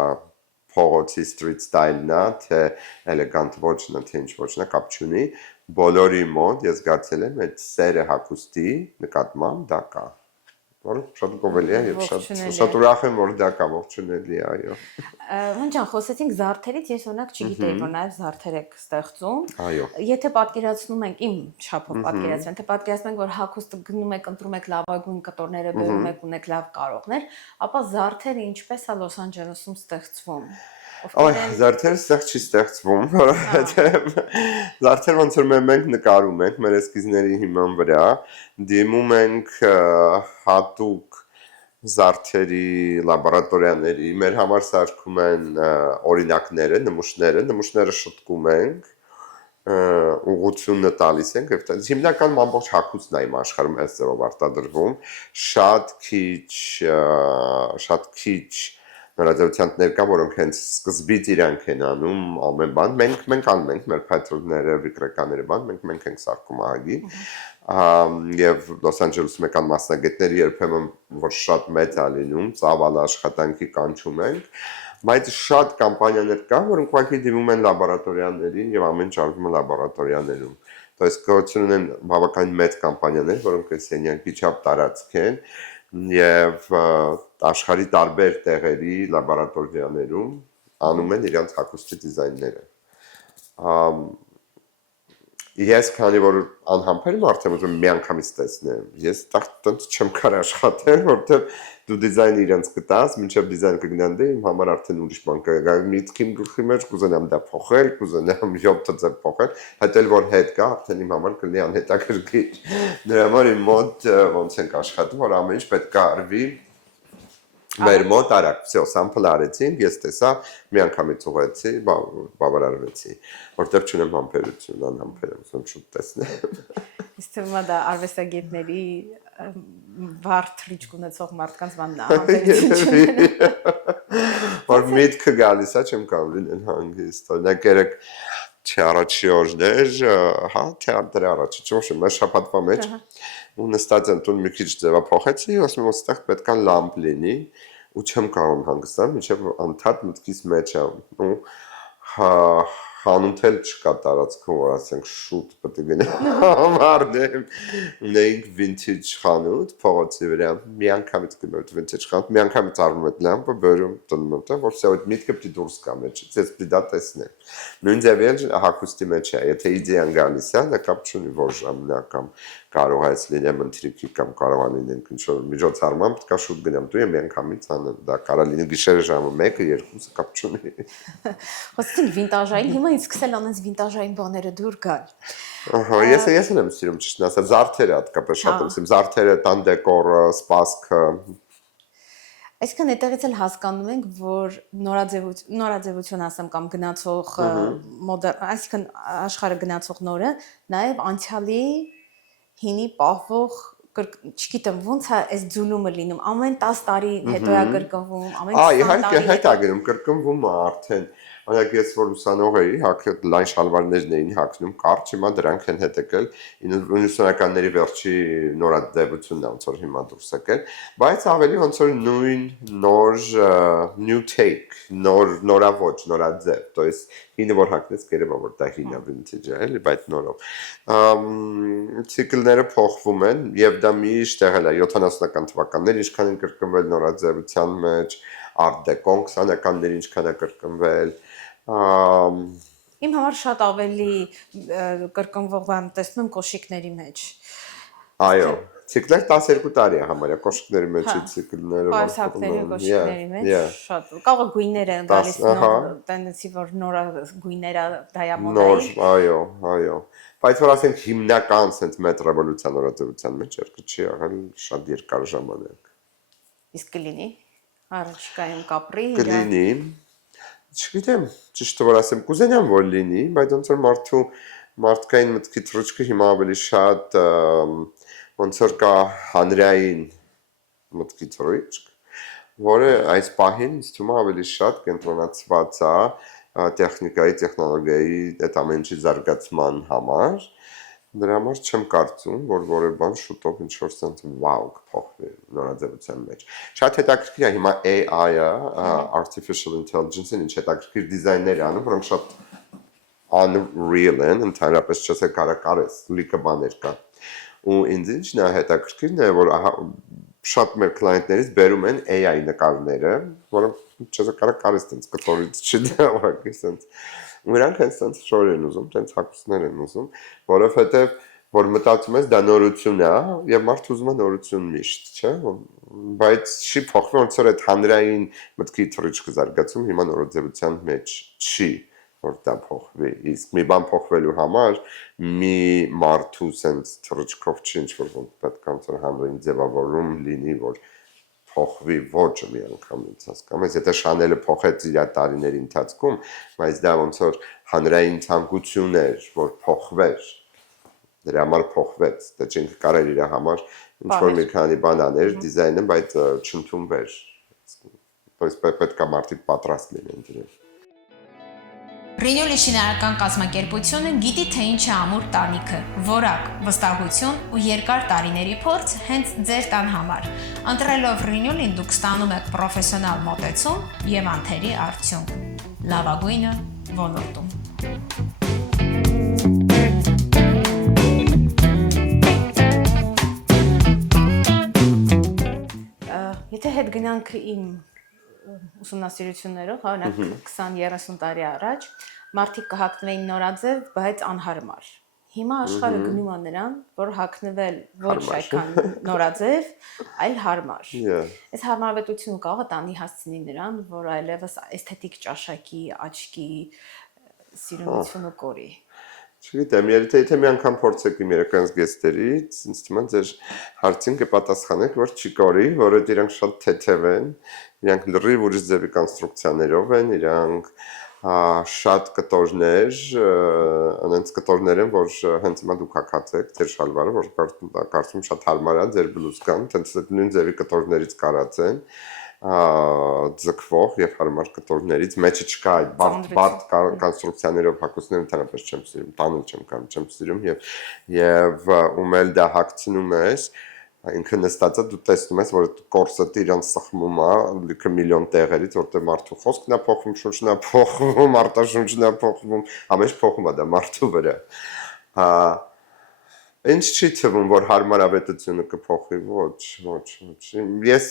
փողոցի street style-ն է, թե էլեգանտ ոճն է, թե ինչ ոճն է, կապ չունի։ Բոլորի մոտ ես զգացել եմ այդ սերը հագուստի նկատմամբ դա կա։ որ շատ գովելի է եւ շատ ուրախ եմ որ դա կա ողջունելի է այո Ոնջան խոսեցինք զարդերից ես օրինակ չգիտեի որ նաև զարդեր եք ստեղծում այո եթե պատկերացնում ենք իմ չափով պատկերացնում թե պատկերացնում ենք որ հագուստը գնում եք ընտրում եք լավագույն կտորները բերում եք ունեք լավ կարողներ ապա զարդերը ինչպես է Լոս Անջելեսում ստեղծվում Զարդերը ստեղ չի ստեղծվում, որովհետև զարդերը ոնց որ մենք նկարում ենք մեր էսքիզների հիման վրա, դիմում ենք հատուկ զարդերի լաբորատորիաների, մեր համար սարքում են օրինակները, նմուշները շտկում ենք, ուղղությունը տալիս ենք եւ հիմնական ամբողջ հագուստն է իմ աշխարհում այս ձևով արտադրվում, շատ քիչ նորաձևությաններ կան, որոնք հենց սկզբից իրանք են անում ամեն բան, մենք անում ենք մեր փաթրոնները, վիկրեկաները բան, մենք ենք սարքում ահագի, եւ Լոս Անջելեսում եկան մասնագետներ երբեմն որ շատ մեծ է լինում, ծավալ աշխատանքի կանչում ենք, բայց շատ կամպանիաներ կան, որոնք ուղղակի դիմում են լաբորատորիաներին եւ ամեն ինչ արվում է լաբորատորիաներում։ То есть գոյություն ունեն բավականին մեծ կամպանիաներ, որոնք սենյակի չափ տարածք են եւ աշխարհի տարբեր տեղերի լաբորատորիաներում անում են իրենց հագուստի դիզայնները։ Ես քանի որ անհամբեր եմ արդեն ուզում միանգամից տեսնեմ, ես տենց չեմ կարող աշխատել, որովհետեւ դու դիզայնը իրենց գտաս, մինչեւ դիզայն կգնան դե իմ համար արդեն ուրիշ բան կա, միտքիմ գլխի մեջ կուզենամ դա փոխել, կուզենամ 7 ձև փոխել, հետո էլ որ հետ կա, արդեն իմ համար կլինի անհետաքրքիր։ Դրա համար իմ մոտ ոնց ենք աշխատում, որ ամեն ինչ պետք է արվի մեր մոտ արագ, всё, սամպլ արեցին, ես տեսա, միանգամից ուղեցի, բավարարվեցի, որտեղ չունեմ համբերություն, անհամբեր եմ, ուսում շուտ տեսնեմ։ Իսկ թվում է դա արվեստագետների վառ թռիչք ունեցող մարդկանց բանն է, համբերություն չունենա։ Որ միտքը գալիս է, չեմ կարող լինել հանգիստ, օրինակ երեք չառաջի օրներ, հա, թեատր առաջի, ոչ, մեր շաբաթվա մեջ ու նստած եմ տուն մի քիչ ձևափոխեցի, ասում եմ, այստեղ պետք է լամպ լինի, ու չեմ կարող հանգստանալ, մինչև անդադ մտքիս մեջ եմ, ու խանութ էլ չկա տարածքում, որ ասենք շուտ պետք է գնամ առնեմ, ունեինք vintage խանութ, փողոցի վրա, միանգամից գնում եմ vintage խանութ, միանգամից առնում եմ լամպը, բերում տնում եմ, որ սա այդ միտքը պիտի դուրս գա մեջից, ես պիտի դա տեսնեմ։ Նույն ձևի հագուստի մեջ է, եթե իդեան գալիս է, դա կապ չունի որ ժամն է կամ կարող է լինեմ ընթրիքի կամ կարող է լինել ինչ-որ միջոցառման, պետք է շուտ գնամ, դու եմ միանգամից անեմ, դա կարող լինի գիշերը ժամը 1-ը, 2-ը կապ չունի։ Խոսեցինք վինտաժային, հիմա ինձ սկսել անենց վինտաժային բաները դուր գալ։ Ահա, ես եմ սիրում ճիշտն ասած, զարդերը հատկապես շատ եմ սիրում, զարդերը, տան դեկորը, սպասքը։ Այսինքն այդտեղից էլ հասկանում ենք, որ նորաձևություն ասեմ կամ գնացող այսինքն աշխարհը գնացող նորը նաև անցյալի հինի պահվող չգիտեմ ոնց է այս ձուլումը լինում ամեն 10 տարի հետո է կրկնվում ամեն 20 տարի հետ է գնում կրկնվում է արդեն Օրինակ ես որ ուսանող էի, լայն շալվարներն էին հագնում կարճ, հիմա դրանք են հետ եկել 90-ականների վերջի նորաձևությունն է ոնց որ հիմա դուրս եկել, բայց ավելի ոնց որ նույն նոր new take, նորավոճ, նորաձև, то есть հինը որ հագնես կերևա որ դա հին է vintage է, էլի, բայց նորով։ Ցիկլները փոխվում են եւ դա միշտ եղել է 70-ական թվականներ, ինչքան են կրկնվել նորաձևության մեջ, art deco 20-ականներ ինչքան է կրկնվել Իմ համար շատ ավելի կրկնվող բան տեսնում եմ կոշիկների մեջ։ Այո, ցիկլեր 12 տարի է համարյա կոշիկների մեջի ցիկլները Պարսակների կոշիկների մեջ շատ կարող է գույները գալիս նոր տենդենսի որ նոր գույները դայամոնդային։ Նոր, այո։ Բայց որ ասենք հիմնական sense մեծ ռևոլյուցիա նորաձևության մեջ երկը չի եղել շատ երկար ժամանակ։ Իսկ կլինի առաջիկայում կապրի Կլինի Չգիտեմ, ճիշտ որ ասեմ, կուզենամ որ լինի, բայց ոնց որ մարդկային մտքի թռիչքը հիմա ավելի շատ ոնց որ կա հանրային մտքի թռիչք, որը այս պահին ինձ թվում է ավելի շատ կենտրոնացված է տեխնիկայի, տեխնոլոգիայի այդ ամեն ինչի զարգացման համար։ Դրա համար չեմ կարծում, որ որևէ բան շուտով ինչ-որ sense wow կփոխվի նորաձևության մեջ։ Շատ հետաքրքիր է հիմա AI-ը, artificial intelligence-ն ինչ հետաքրքիր դիզայններ անում, որոնք շատ unreal են, ընդհանրապես չես կարակարես, լիքը բաներ կա։ Ու ինձ ինչն է հետաքրքիրն է, որ շատ մեր կլիենտներից բերում են AI նկարները, որոնք չկարես տենց կտորից չդավակ, ասենց։ Նրանք հենց շոր են ուզում, տենց հագուստներ են ուզում, որովհետև որ մտածում ես դա նորություն է, եւ մարդը ուզում է նորություն միշտ, չէ՞, բայց չի փոխվում, ոնց որ այդ հանրային մտքի թռիչքը զարգացում հիմա նորաձևության մեջ չի, որ դա փոխվի, իսկ մի բան փոխվելու համար մի մարդու sense թռիչքով չի ինչ-որ պետք է ոնց որ հանրային ձևավորում լինի, որ փոխվի ոճը մի անգամից, հասկանում ես, եթե Շանելը փոխեց իր տարիների ընթացքում, բայց դա ոնց որ հանրային ցանկություն էր, որ փոխվեր, դրա համար փոխվեց, դա չենք կարել իր համար ինչ որ մի քանի բան աներ դիզայնը, բայց չընդունվեր, բայց պետք է մարդիկ պատրաստ լինեն դրան։ Ռինյոլի շինարարական կազմակերպությունը գիտի, թե ինչ է ամուր տանիքը, որակ, վստահություն ու երկար տարիների փորձ հենց ձեր տան համար։ Ընտրելով Ռինյոլին դուք ստանում եք պրոֆեսիոնալ մոտեցում եւ անթերի արդյունք։ Լավագույնը ոլորտում։ Եթե հետ գնանք իմ ուսումնասիրություններով, օրինակ 20-30 տարի առաջ, մարդիկ կհագնվեին նորաձև, բայց անհարմար։ Հիմա աշխարհը գնում է նրան, որ հագնվել ոչ այքան նորաձև, այլ հարմար։ Այս հարմարվետությունը կարող է տանի հասցնի նրան, որ այլևս էսթետիկ ճաշակի, աչքի սիրունությունը կորի։ Չգիտեմ, եթե մի անգամ փորձեք իմ երեքանց գեստերից, ինձ թվում է ձեր հարցին կպատասխանեք, որ չի կորի, որովհետև իրանք շատ թեթև են, իրանք լրիվ ուրիշ ձևի կոնստրուկցիաներով են, իրանք շատ կտորներ, այնց կտորներ են, որ հենց հիմա դուք հագացեք ձեր շալվարը, որ կարծում շատ հարմար է ձեր բլուզկան, հենց այդ նույն ձևի կտորներից կարած են, ձգվող եւ հարմար կտորներից մեջը չկա այդ բարդ կոնստրուկցիաներով հագուստներ ընդհանրապես չեմ սիրում, տանել չեմ կարող, չեմ սիրում եւ ում էլ դա հագցնում ես ինքը նստած է դու տեսնում ես որ կորսետը իրան սխմում է լիքը միլիոն տեղերից որտեղ մարդու խոսքն է փոխվում, շունչն է փոխվում, արտաշունչն է փոխվում, ամեն ինչ փոխում է դա մարդու վրա։ Ինչ չի թվում, որ հարմարավետությունը կփոխվի, ոչ։ Ես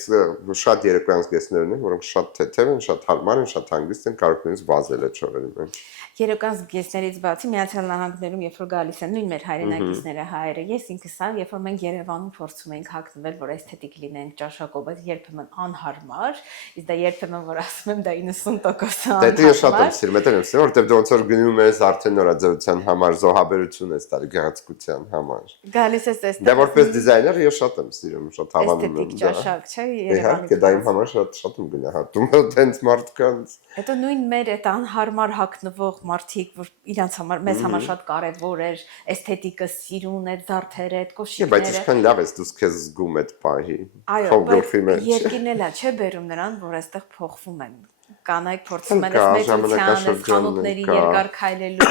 շատ երեկոյան զգեստներ ունեմ, որոնք շատ թեթև են, շատ հարմար են, շատ հանգիստ են, կարող նույնիսկ վազել այդ շորերի մեջ։ Երեկոյան զգեստներից բացի Միացյալ Նահանգներում, երբ որ գալիս են նույն մեր հայրենակիցները հայերը, ես ինքս ա, երբ որ մենք Երևանում փորձում ենք հագնվել, որ էսթետիկ լինենք ճաշակով, բայց երբեմն անհարմար, իսկ դա երբեմն որ ասում եմ, դա 90% Դա շատ եմ սիրում, որովհետև դու ոնց որ գնում ես արդեն նորաձևության համար, զոհաբերություն ես տալի գեղեցկության համար։ Գալիս ես այստեղ։ Դա որպես դիզայներ ես շատ եմ սիրում, շատ հավանում եմ։ Էսթետիկ ճաշակ, չէ՞, Երևանի։ Իհարկե, դա իմ համար շատ եմ գնահատում, այդպես մարդկանց։ Հետո նույն մեր այդ անհարմար հագնվող մարդիկ, որ իրանց համար, մեզ համար շատ կարևոր էր էսթետիկը, սիրուն այդ զարդերը, այդ կոշիկները։ Բայց ինչքան լավ ես դու քեզ զգում այդ պահի։ Այո, բայց երկիրն էլ է, չէ՞ բերում նրան, որ այստեղ փոխվում են։ Կանայք փորձում են այս մեծության, խանութների երկար քայլելու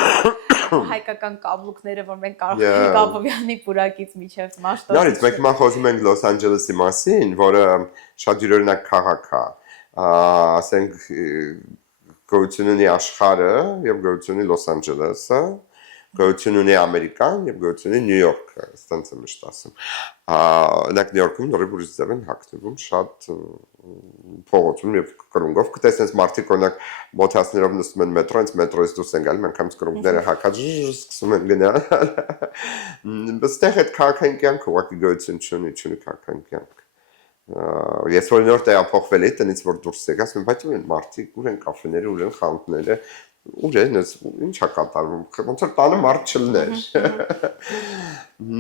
հայկական կաբլուկները, որ մենք կարող ենք Աբովյանի պուրակից միջև Մաշտոց։ Նորից մենք հիմա խոսում ենք Լոս Անջելեսի մասին, որը շատ յուրօրինակ քաղաք է։ Ասենք գոյություն ունի աշխարհը եւ գոյություն ունի Լոս Անջելեսը, գոյություն ունի Ամերիկան եւ գոյություն ունի Նյու Յորքը, այստենց եմ միշտ ասում։ Օրինակ Նյու Յորքում նորից ուրիշ ձև են հագնվում շատ փողոցում եւ կրունկով կտեսնես մարդիկ օրինակ մոթասներով նստում են մետրոից, մետրոից դուրս են գալիս, անգամ կրունկները հագած սկսում են գնալ։ Բստեղ այդ քաղաքային կյանքը ուղղակի գոյություն չունի քաղաքային կյանք։ Ես որ նոր տեղափոխվել էի, տնից որ դուրս եկա, ասում եմ, բայց ուր են մարդիկ, ուր են կաֆեները, ուր են խանութները, ուր են, ինչ է կատարվում, ոնց որ տանը մարդ չլներ։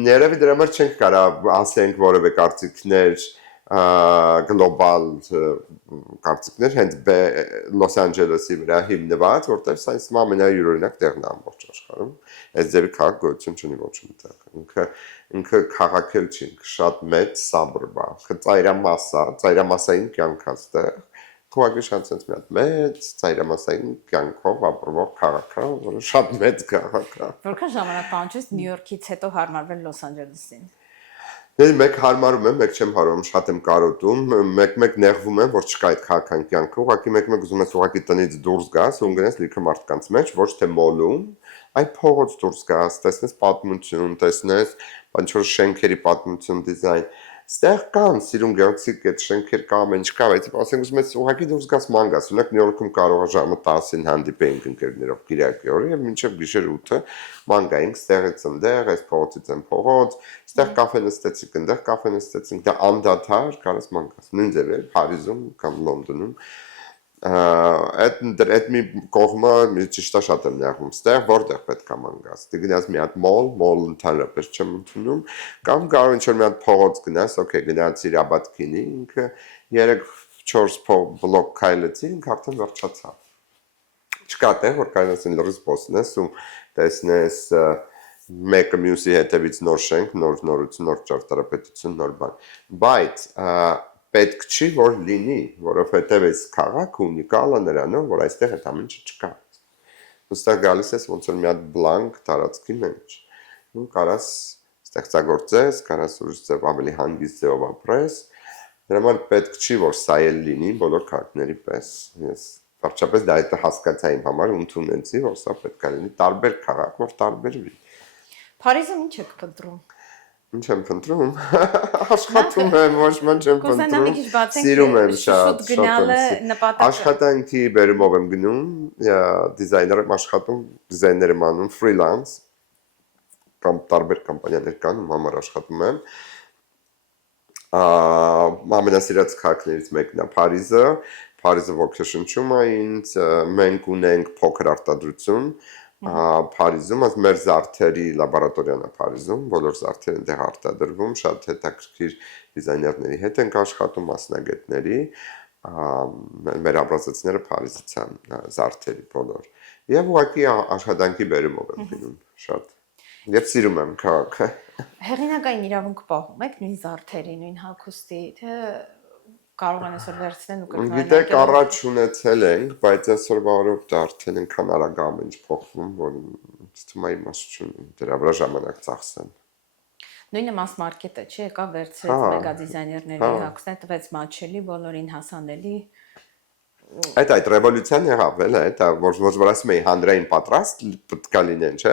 Ներևի դրա համար չենք կարող ասենք որևէ կարծիքներ գլոբալ կարծիքներ հենց Լոս Անջելեսի վրա հիմնված, որտեղ սա ինձ ամենայուրօրինակ տեղն է ամբողջ աշխարհում։ Այս ձևի քաղաք գոյություն չունի ոչ մի տեղ։ Ինքը քաղաք էլ չի, շատ մեծ սաբուրբ է, ծայրամասային կյանք է այստեղ։ Ուղղակի շատ sense մի հատ մեծ ծայրամասային կյանքով ապրող քաղաք է, որը շատ մեծ քաղաք է։ Որքան ժամանակ պահանջեց Նյու Յորքից հետո հարմարվել Լոս Անջելեսին։ Մեկ հարմարում եմ, մեկ չեմ հարում, շատ եմ կարոտում, մեկ նեղվում եմ, որ չկա այդ քաղաքական կյանքը, ուղղակի մեկ ուզում ես ուղղակի տնից դուրս գաս, ու գնաս լիքը մարդկանց մեջ, ոչ թե մոլում, այլ փողոց դուրս գաս, տեսնես պատմություն, տեսնես ինչ-որ շենքերի պատմություն, դիզայն, Ստեղ կան սիրուն գեղեցիկ այդ շենքեր կա, ամեն ինչ կա, բայց ասենք ուզում ես ուղղակի դուրս գաս ման գաս, օրինակ Նյու Յորքում կարող է ժամը 10-ին հանդիպեինք ընկերներով Կիրակի օրը եւ մինչեւ գիշեր 8-ը ման գայինք, ստեղից ընդեղ, այս փողոցից են փողոց, ստեղ կաֆե նստեցինք, ընդեղ կաֆե նստեցինք, դա անդադար կարաս ման գաս, նույն ձև է Փարիզում կամ Լոնդոնում այդ մի կողմը ճիշտ է շատ եմ նեղում ստեղ որտեղ պետք է ման գաս դու գնաս մի հատ մոլ ընդհանրապես չեմ ընդունում կամ կարող ինչ-որ մի հատ փողոց գնաս օքեյ գնացիր Աբատկինի ինքը 3-4 բլոկ քայլեցի ինքը արդեն վերջացավ չկա տեղ որ կարողանաս լրիվ խոսնես ու տեսնես մեկը մյուսի հետևից նոր շենք նոր ճարտարապետություն նոր բան բայց պետք չի որ լինի, որովհետև այս քաղաքը ունիկալ է նրանով, որ այստեղ այդ ամեն ինչը չկա։ Ոստեղ գալիս ես ոնց որ մի հատ բլանկ տարածքի մեջ։ Ու կարաս ստեղծագործես, կարաս ուրիշ ձև ավելի հանգիստ ձևով ապրես։ Դրա համար պետք չի որ սա էլ լինի բոլոր քաղաքների պես։ Ես վերջապես դա այդ հասկացա իմ համար ընդունեցի, որ սա պետք է լինի տարբեր քաղաք, որ տարբերվի։ Փարիզում ինչ եք փնտրում։ Ինչ եմ փնտրում։ Աշխատում եմ, ոչ ման չեմ փնտրում։ Սիրում եմ շատ գնալը նպատակը։ Աշխատանքի բերումով եմ գնում, դիզայներ եմ աշխատում, դիզայներ եմ անում ֆրիլանս կամ տարբեր կամպանիաներ կան, ում համար աշխատում եմ։ Ամենասիրած քաղաքներից մեկն է Փարիզը, Փարիզը ոգեշնչում է ինձ, մենք ունենք փոքր արտադրություն Փարիզում, այս մեր զարդերի լաբորատորիան է Փարիզում, բոլոր զարդերը այնտեղ արտադրվում, շատ հետաքրքիր դիզայներների հետ ենք աշխատում, մասնագետների, մեր ապրածածները Փարիզից են զարդերի բոլոր։ Եվ ուղղակի աշխատանքի բերումով եմ գնում շատ։ Եվ սիրում եմ քաղաքը։ Հեղինակային իրավունք պահում եք նույն զարդերի, նույն հագուստի, թե կարող են այսօր վերցնեն ու կրկնել։ Գիտեք, առաջ ունեցել ենք, բայց այսօրվա օրով դա արդեն այնքան արագ ամեն ինչ փոխվում, որ թվում է իմաստ չունի, դրա վրա ժամանակ ծախսեն։ Նույնը mass market-ը, չէ, եկա վերցրեց մեգա դիզայներների հագուստը, տվեց մատչելի, բոլորին հասանելի։ Այդ ռևոլյուցիան եղավ, էլ է, դա որ ասում էի հանրային պատրաստ պետք է լինեն, չէ։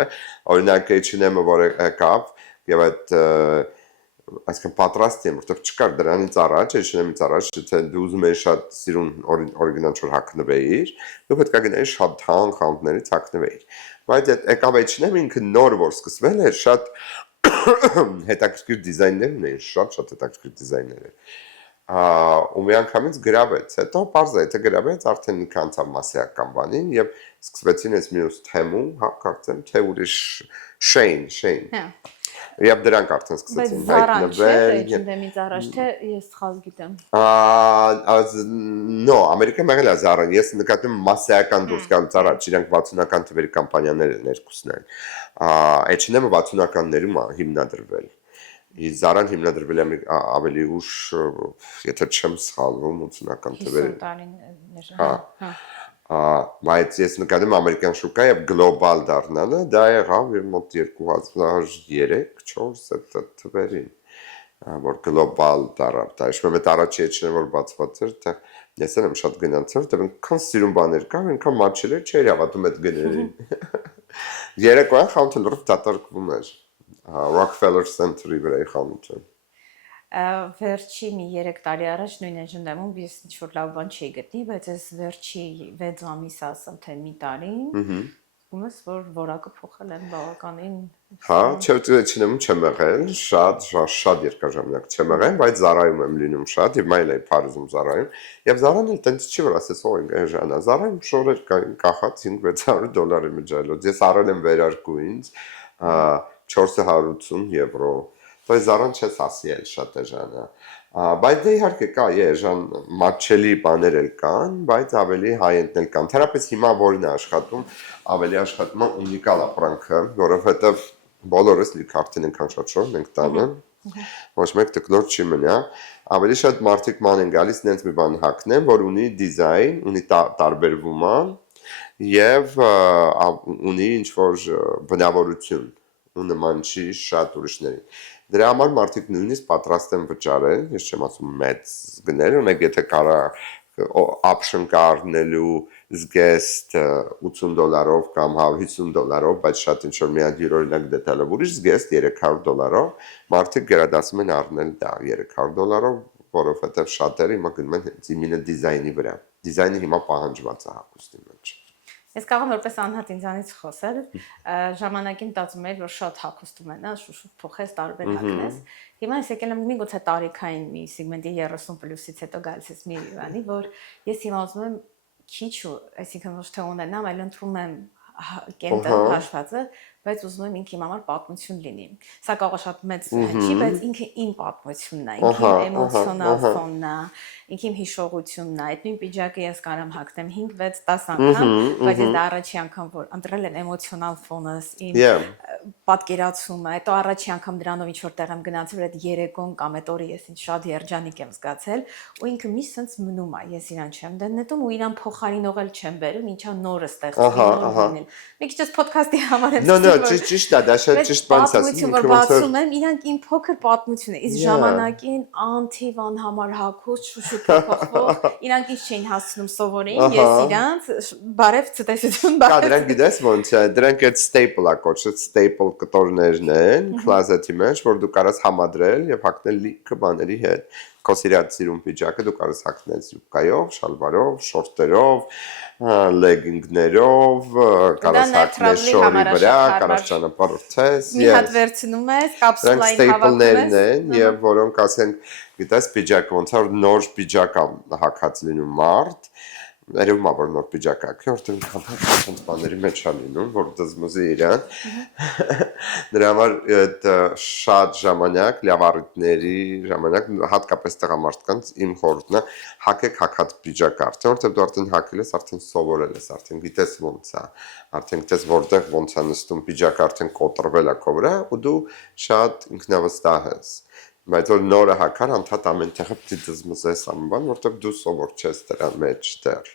Օրինակ H&M-ը որ եկավ, եւ այդ այսքան պատրաստ եմ, որտեղ չկար դրանից առաջ, H&M-ից առաջ, թե դու ուզում ես շատ սիրուն օրիգինալ չոր հագնվեիր, դու պետք է գնայիր շատ թանկ խանութներից հագնվեիր։ Բայց այդ եկավ H&M-ը ինքը նոր որ սկսվել էր, շատ հետաքրքիր դիզայններ ունեին, շատ հետաքրքիր դիզայններ էր։ Ու մի անգամից գրավեց, հետո պարզ է, թե գրավեց, արդեն ինքը անցավ մասսայական բանին եւ սկսվեցին այս մյուս թեմու, հա, կարծեմ, թե ուրիշ Shane։ Եվ դրանք արդեն սկսեցին հայտնվել։ H&M-ից առաջ թե ես սխալ գիտեմ։ No, Ամերիկայում եղել է Zara-ն, ես նկատում եմ մասսայական դուրս գալուց առաջ, իրանք 60-ական թվերի կամպանիաներ են երկուսն են։ H&M-ը 60-ականներում է հիմնադրվել։ Իսկ Zara-ն հիմնադրվել է ավելի ուշ, եթե չեմ սխալվում, 80-ական թվերի։ 50 տարիներ։ Հա։ Բայց ես նկատում եմ ամերիկյան շուկա եւ գլոբալ դառնալը, դա եղավ մոտ 2003-4 թվերին, որ գլոբալ դառավ, դա իշում եմ այդ առաջի H&M որ բացված էր, դա ես եմ շատ գնացել, դա ինքան սիրուն բաներ կար, ինքան մատչել էր, չէր հավատում այդ գներին։ Երեկոյան խանութը լրիվ դատարկվում էր, Rockefeller Center-ի վրայի խանութը։ Վերջի մի 3 տարի առաջ նույն H&M-ում ես ինչ-որ լավ բան չի գտնի, բայց այս վերջի 6 ամիս ասեմ, թե մի տարին, ումս որ որակը փոխել են բավականին։ Հա, H&M-ում չեմ եղել, շատ երկար ժամանակ չեմ եղել, բայց Zara-ում եմ լինում շատ, եւ մայլ էի Փարիզում Zara-ում, եւ Zara-ն էլ տենց չի որ ասես օ ինքը Zara-ում շորեր կային կախած $500-600 միջայլոց։ Ես առել եմ վերարկու ինձ 480 եվրո Բայց Zara-ն չես ասի էլ շատ էժանը, բայց դե իհարկե կա էժան մատչելի բաներ էլ կան, բայց ավելի high-end-ն էլ կան, թերապես հիմա որն է աշխատում, ավելի աշխատում է ունիկալ ապրանքը, որովհետև բոլորս լիք արդեն ենքան շատ շոր ենք տանը, ոչ մեկ տկլոր չի մնա, ավելի շատ մարդիկ ման են գալիս նենց մի բան հագնեն, որ ունի դիզայն, ունի տարբերվում է և ունի ինչ-որ բնավորություն ու նման չի շատ ուրիշներին։ Դրա համար մարդիկ նույնիսկ պատրաստ են վճարել, ես չեմ ասում մեծ գնել, ունեք եթե կարա option կա առնելու զգեստ $80 կամ $150, բայց շատ ինչ-որ մի հատ յուրօրինակ դետալով ուրիշ զգեստ $300, մարդիկ գերադասում են առնել դա $300, որովհետև շատերը հիմա գնում են իմինը դիզայնի վրա։ Դիզայնը հիմա պահանջված է հագուստի մեջ։ Ես կարող եմ որպես անհատ ինձանից խոսել, ժամանակին մտածում էր, որ շատ հագուստ ունենա, շուշուտ փոխես, տարբեր հագնես։ Հիմա ես եկել եմ միգուցե տարիքային մի սեգմենտի 30+-ից հետո գալիս ես մի բանի, որ ես հիմա ուզում եմ քիչ, այսինքն ոչ թե ունենամ, այլ ընտրում եմ կենտան հաշվածը, բայց ուզում եմ ինքիմ համար պատմություն լինի։ Սա կարող է շատ մեծ հնչի, բայց ինքը իմ պատմությունն է, ինքիմ էմոցիոնալ ֆոնն է, ինքիմ հիշողությունն է։ Այդ նույն պիջակը ես կարամ հագնեմ 5-6-10 անգամ, բայց ես դա առաջի անգամ որ ընտրել եմ էմոցիոնալ ֆոնս, իմ պատկերացումը, հետո առաջի անգամ դրանով ինչ-որ տեղ եմ գնացել, որ այդ երեկոն կամ այդ օրը ես ինձ շատ երջանիկ եմ զգացել, ու ինքը մի sense մնում է, ես իրան չեմ դնետում ու իրան փոխարինողել չեմ բերում, ինչա նորը ստեղծել։ Մի քիչ էս ոդքասթի համար եմ ճիշտ է, դա շատ ճիշտ բան է, որ բացում եմ, իրանք իմ փոքր պատմություն է, իսկ ժամանակին անթիվ անհամար հագուստ շուշուտ փոխվող, իրանք ինչ չէին հասցնում սովորեին, ես իրանք բարև ցտեսություն բարև։ Դրանք գիտես ոնց է, դրանք այդ staple-ը կոչված staple կտորներն են, closet-ի մեջ, որ դու կարաս համադրել եւ հագնել լիքը բաների հետ։ Քո սիրած սիրուն պիջակը դու կարաս հագնել զուբկայով, շալվարով, շորտերով, legging-ներով, կարաս հագնել շորի վրա, կարաս ճանապարհորդես։ Մի հատ վերցնում ես, կապսուլային հավաքում ես։ Staple-ներն են, եւ որոնք ասենք, գիտես, պիջակը ոնց որ նոր պիջակ հագած լինում մարդ, երևում է որ նոր պիջակ հագի, որտեղ քանթ բաների մեջ է լինում, որ դզմուզի իրան։ Դրա համար այդ շատ ժամանակ լավառիթների ժամանակ հատկապես տղամարդկանց իմ խորհուրդն է հագեք հագած պիջակ արդեն, որտեղ դու արդեն հագել ես, արդեն սովորել ես, արդեն գիտես ոնց է, արդեն գիտես որտեղ ոնց է նստում պիջակը արդեն կոտրվել է քո վրա ու դու շատ ինքնավստահ ես։ Բայց որ նորը հագար անդադ ամեն տեղը պիտի դզմզես ամեն, որտեղ դու սովոր չես դրա մեջ դեռ։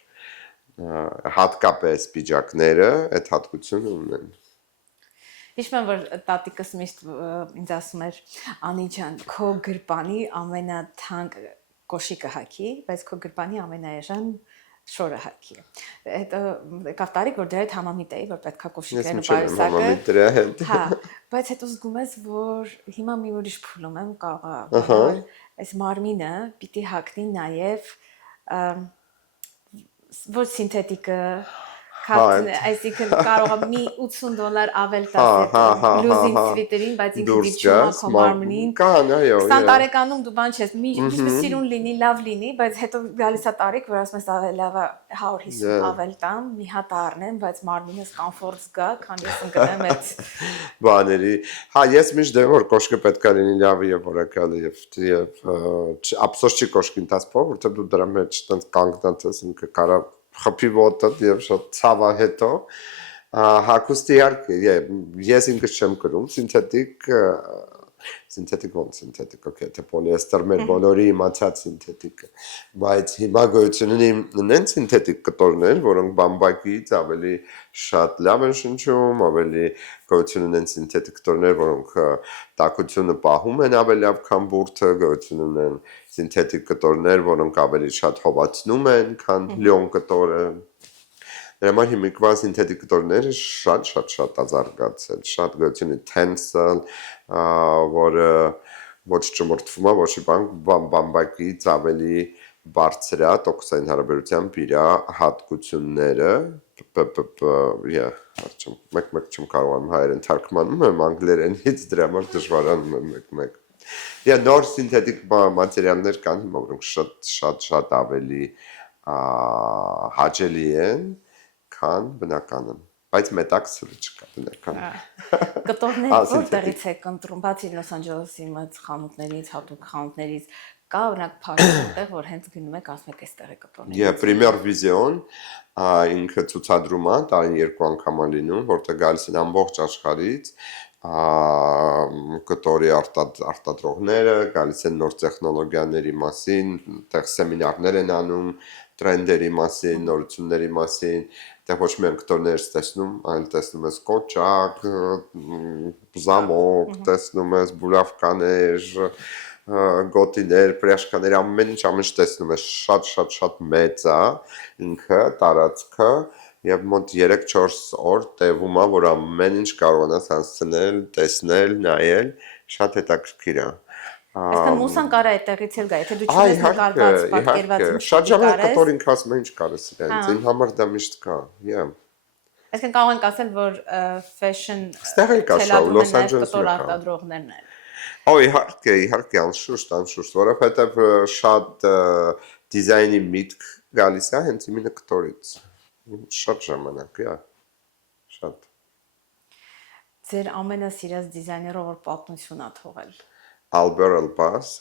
Հատկապես պիջակները այդ հատկությունը ունեն։ Հիշում եմ, որ տատիկս միշտ ինձ ասում էր, Անի ջան, քո գրպանի ամենաթանկ կոշիկը հագի, բայց քո գրպանի ամենաէժան շորը հագի։ Հետո եկավ տարիք, որ դրա հետ համամիտ էի, որ պետքա կոշիկներն պայուսակը։ Հա, բայց հետո զգում ես, որ հիմա մի ուրիշ փուլում եմ կարող այս մարմինը պիտի հագնի նաև ոչ սինթետիկը այսինքն կարող է մի $80 ավել տասել բլուզին սվիտերին, բայց ինքը դիպչում է քո մարմնին։ 20 տարեկանում դու բան չես, միշտ սիրուն լինի, լավ լինի, բայց հետո գալիս է տարիք, որ ասում ես լավ է 150 ավել տամ, մի հատ առնեմ, բայց մարմինս կոմֆորտ զգա, քան ես ընկնեմ այդ բաների։ Հա, ես միշտ դեմ որ կոշկը պետք է լինի լավ եւ որակալ եւ ափսոս չի կոշկին տաս փող, որտեղ դու դրա մեջ տենց կանգնած ես, ինքը կարա խփի ոտը եւ շատ ցավա հետո հագուստի իհարկե ես ինքս չեմ կրում սինթետիկ ոնց սինթետիկ օքեյ թե պոլիեստեր մեր բոլորի իմացած սինթետիկը բայց հիմա գոյություն ունեն սինթետիկ կտորներ որոնք բամբակից ավելի շատ լավ են շնչում ավելի գոյություն ունեն սինթետիկ կտորներ որոնք տաքությունը պահում են ավելի լավ քան բուրդը գոյություն ունեն սինթետիկ կտորներ որոնք ավելի շատ հովացնում են քան լյոն կտորը Դրա համար հիմիկվա սինթետիկ կտորները շատ ազարգացել, շատ գոյություն է Tencel, որը ոչ ճմրթվում է, ոչ բամբակից ավելի բարձր է տոքսային հարաբերությամբ իր հատկությունները, մեկ չեմ կարողանում հայերեն թարգմանում եմ անգլերենից, դրա համար դժվարանում եմ մեկ։ Նոր սինթետիկ մատերիալներ կան հիմա, որոնք շատ ավելի հաճելի են քան բնականը, բայց մետակ սրը չկա բնական։ Կտորները որտեղից եք ընտրում, բացի Լոս Անջելեսի մեծ խանութներից, հատուկ խանութներից, կա օրինակ փառատոններ, որ հենց գնում եք, ասում եք այստեղ է կտորները։ Premier Vision, ինքը ցուցադրում է, տարին 2 անգամ է լինում, որտեղ գալիս են ամբողջ աշխարհից կտորի արտադրողները, գալիս են նոր տեխնոլոգիաների մասին, այդտեղ սեմինարներ են անում, տրենդերի մասին, նորությունների մասին, այդտեղ ոչ միայն կտորներ ես տեսնում, այլ տեսնում ես կոճակ, զամոկ, տեսնում ես բուլավկաներ, գոտիներ, պրյաշկաներ, ամեն ինչ տեսնում ես շատ մեծ է ինքը տարածքը եւ մոտ 3-4 օր տևում է, որ ամեն ինչ կարողանաս հասցնել, տեսնել, նայել, շատ հետաքրքիր է։ Այսինքն մուսան կարա այդտեղից էլ գա, եթե դու չունես նկարված, պատկերված ինչ շատ ժամանակ կտոր ինքը ասում է ինչ կարես իրենց, իմ համար դա միշտ կա, Այսինքն կարող ենք ասել, որ fashion Ստեղ էլ կա շոու, Լոս Անջելեսում կա։ արտադրողներն են։ Իհարկե, անշուշտ, որովհետև շատ դիզայնի միտք գալիս է հենց իմինը կտորից։ Շատ ժամանակ, շատ։ Ձեր ամենասիրած դիզայները որ պատմություն է թողել։ Ալբեր Էլբաս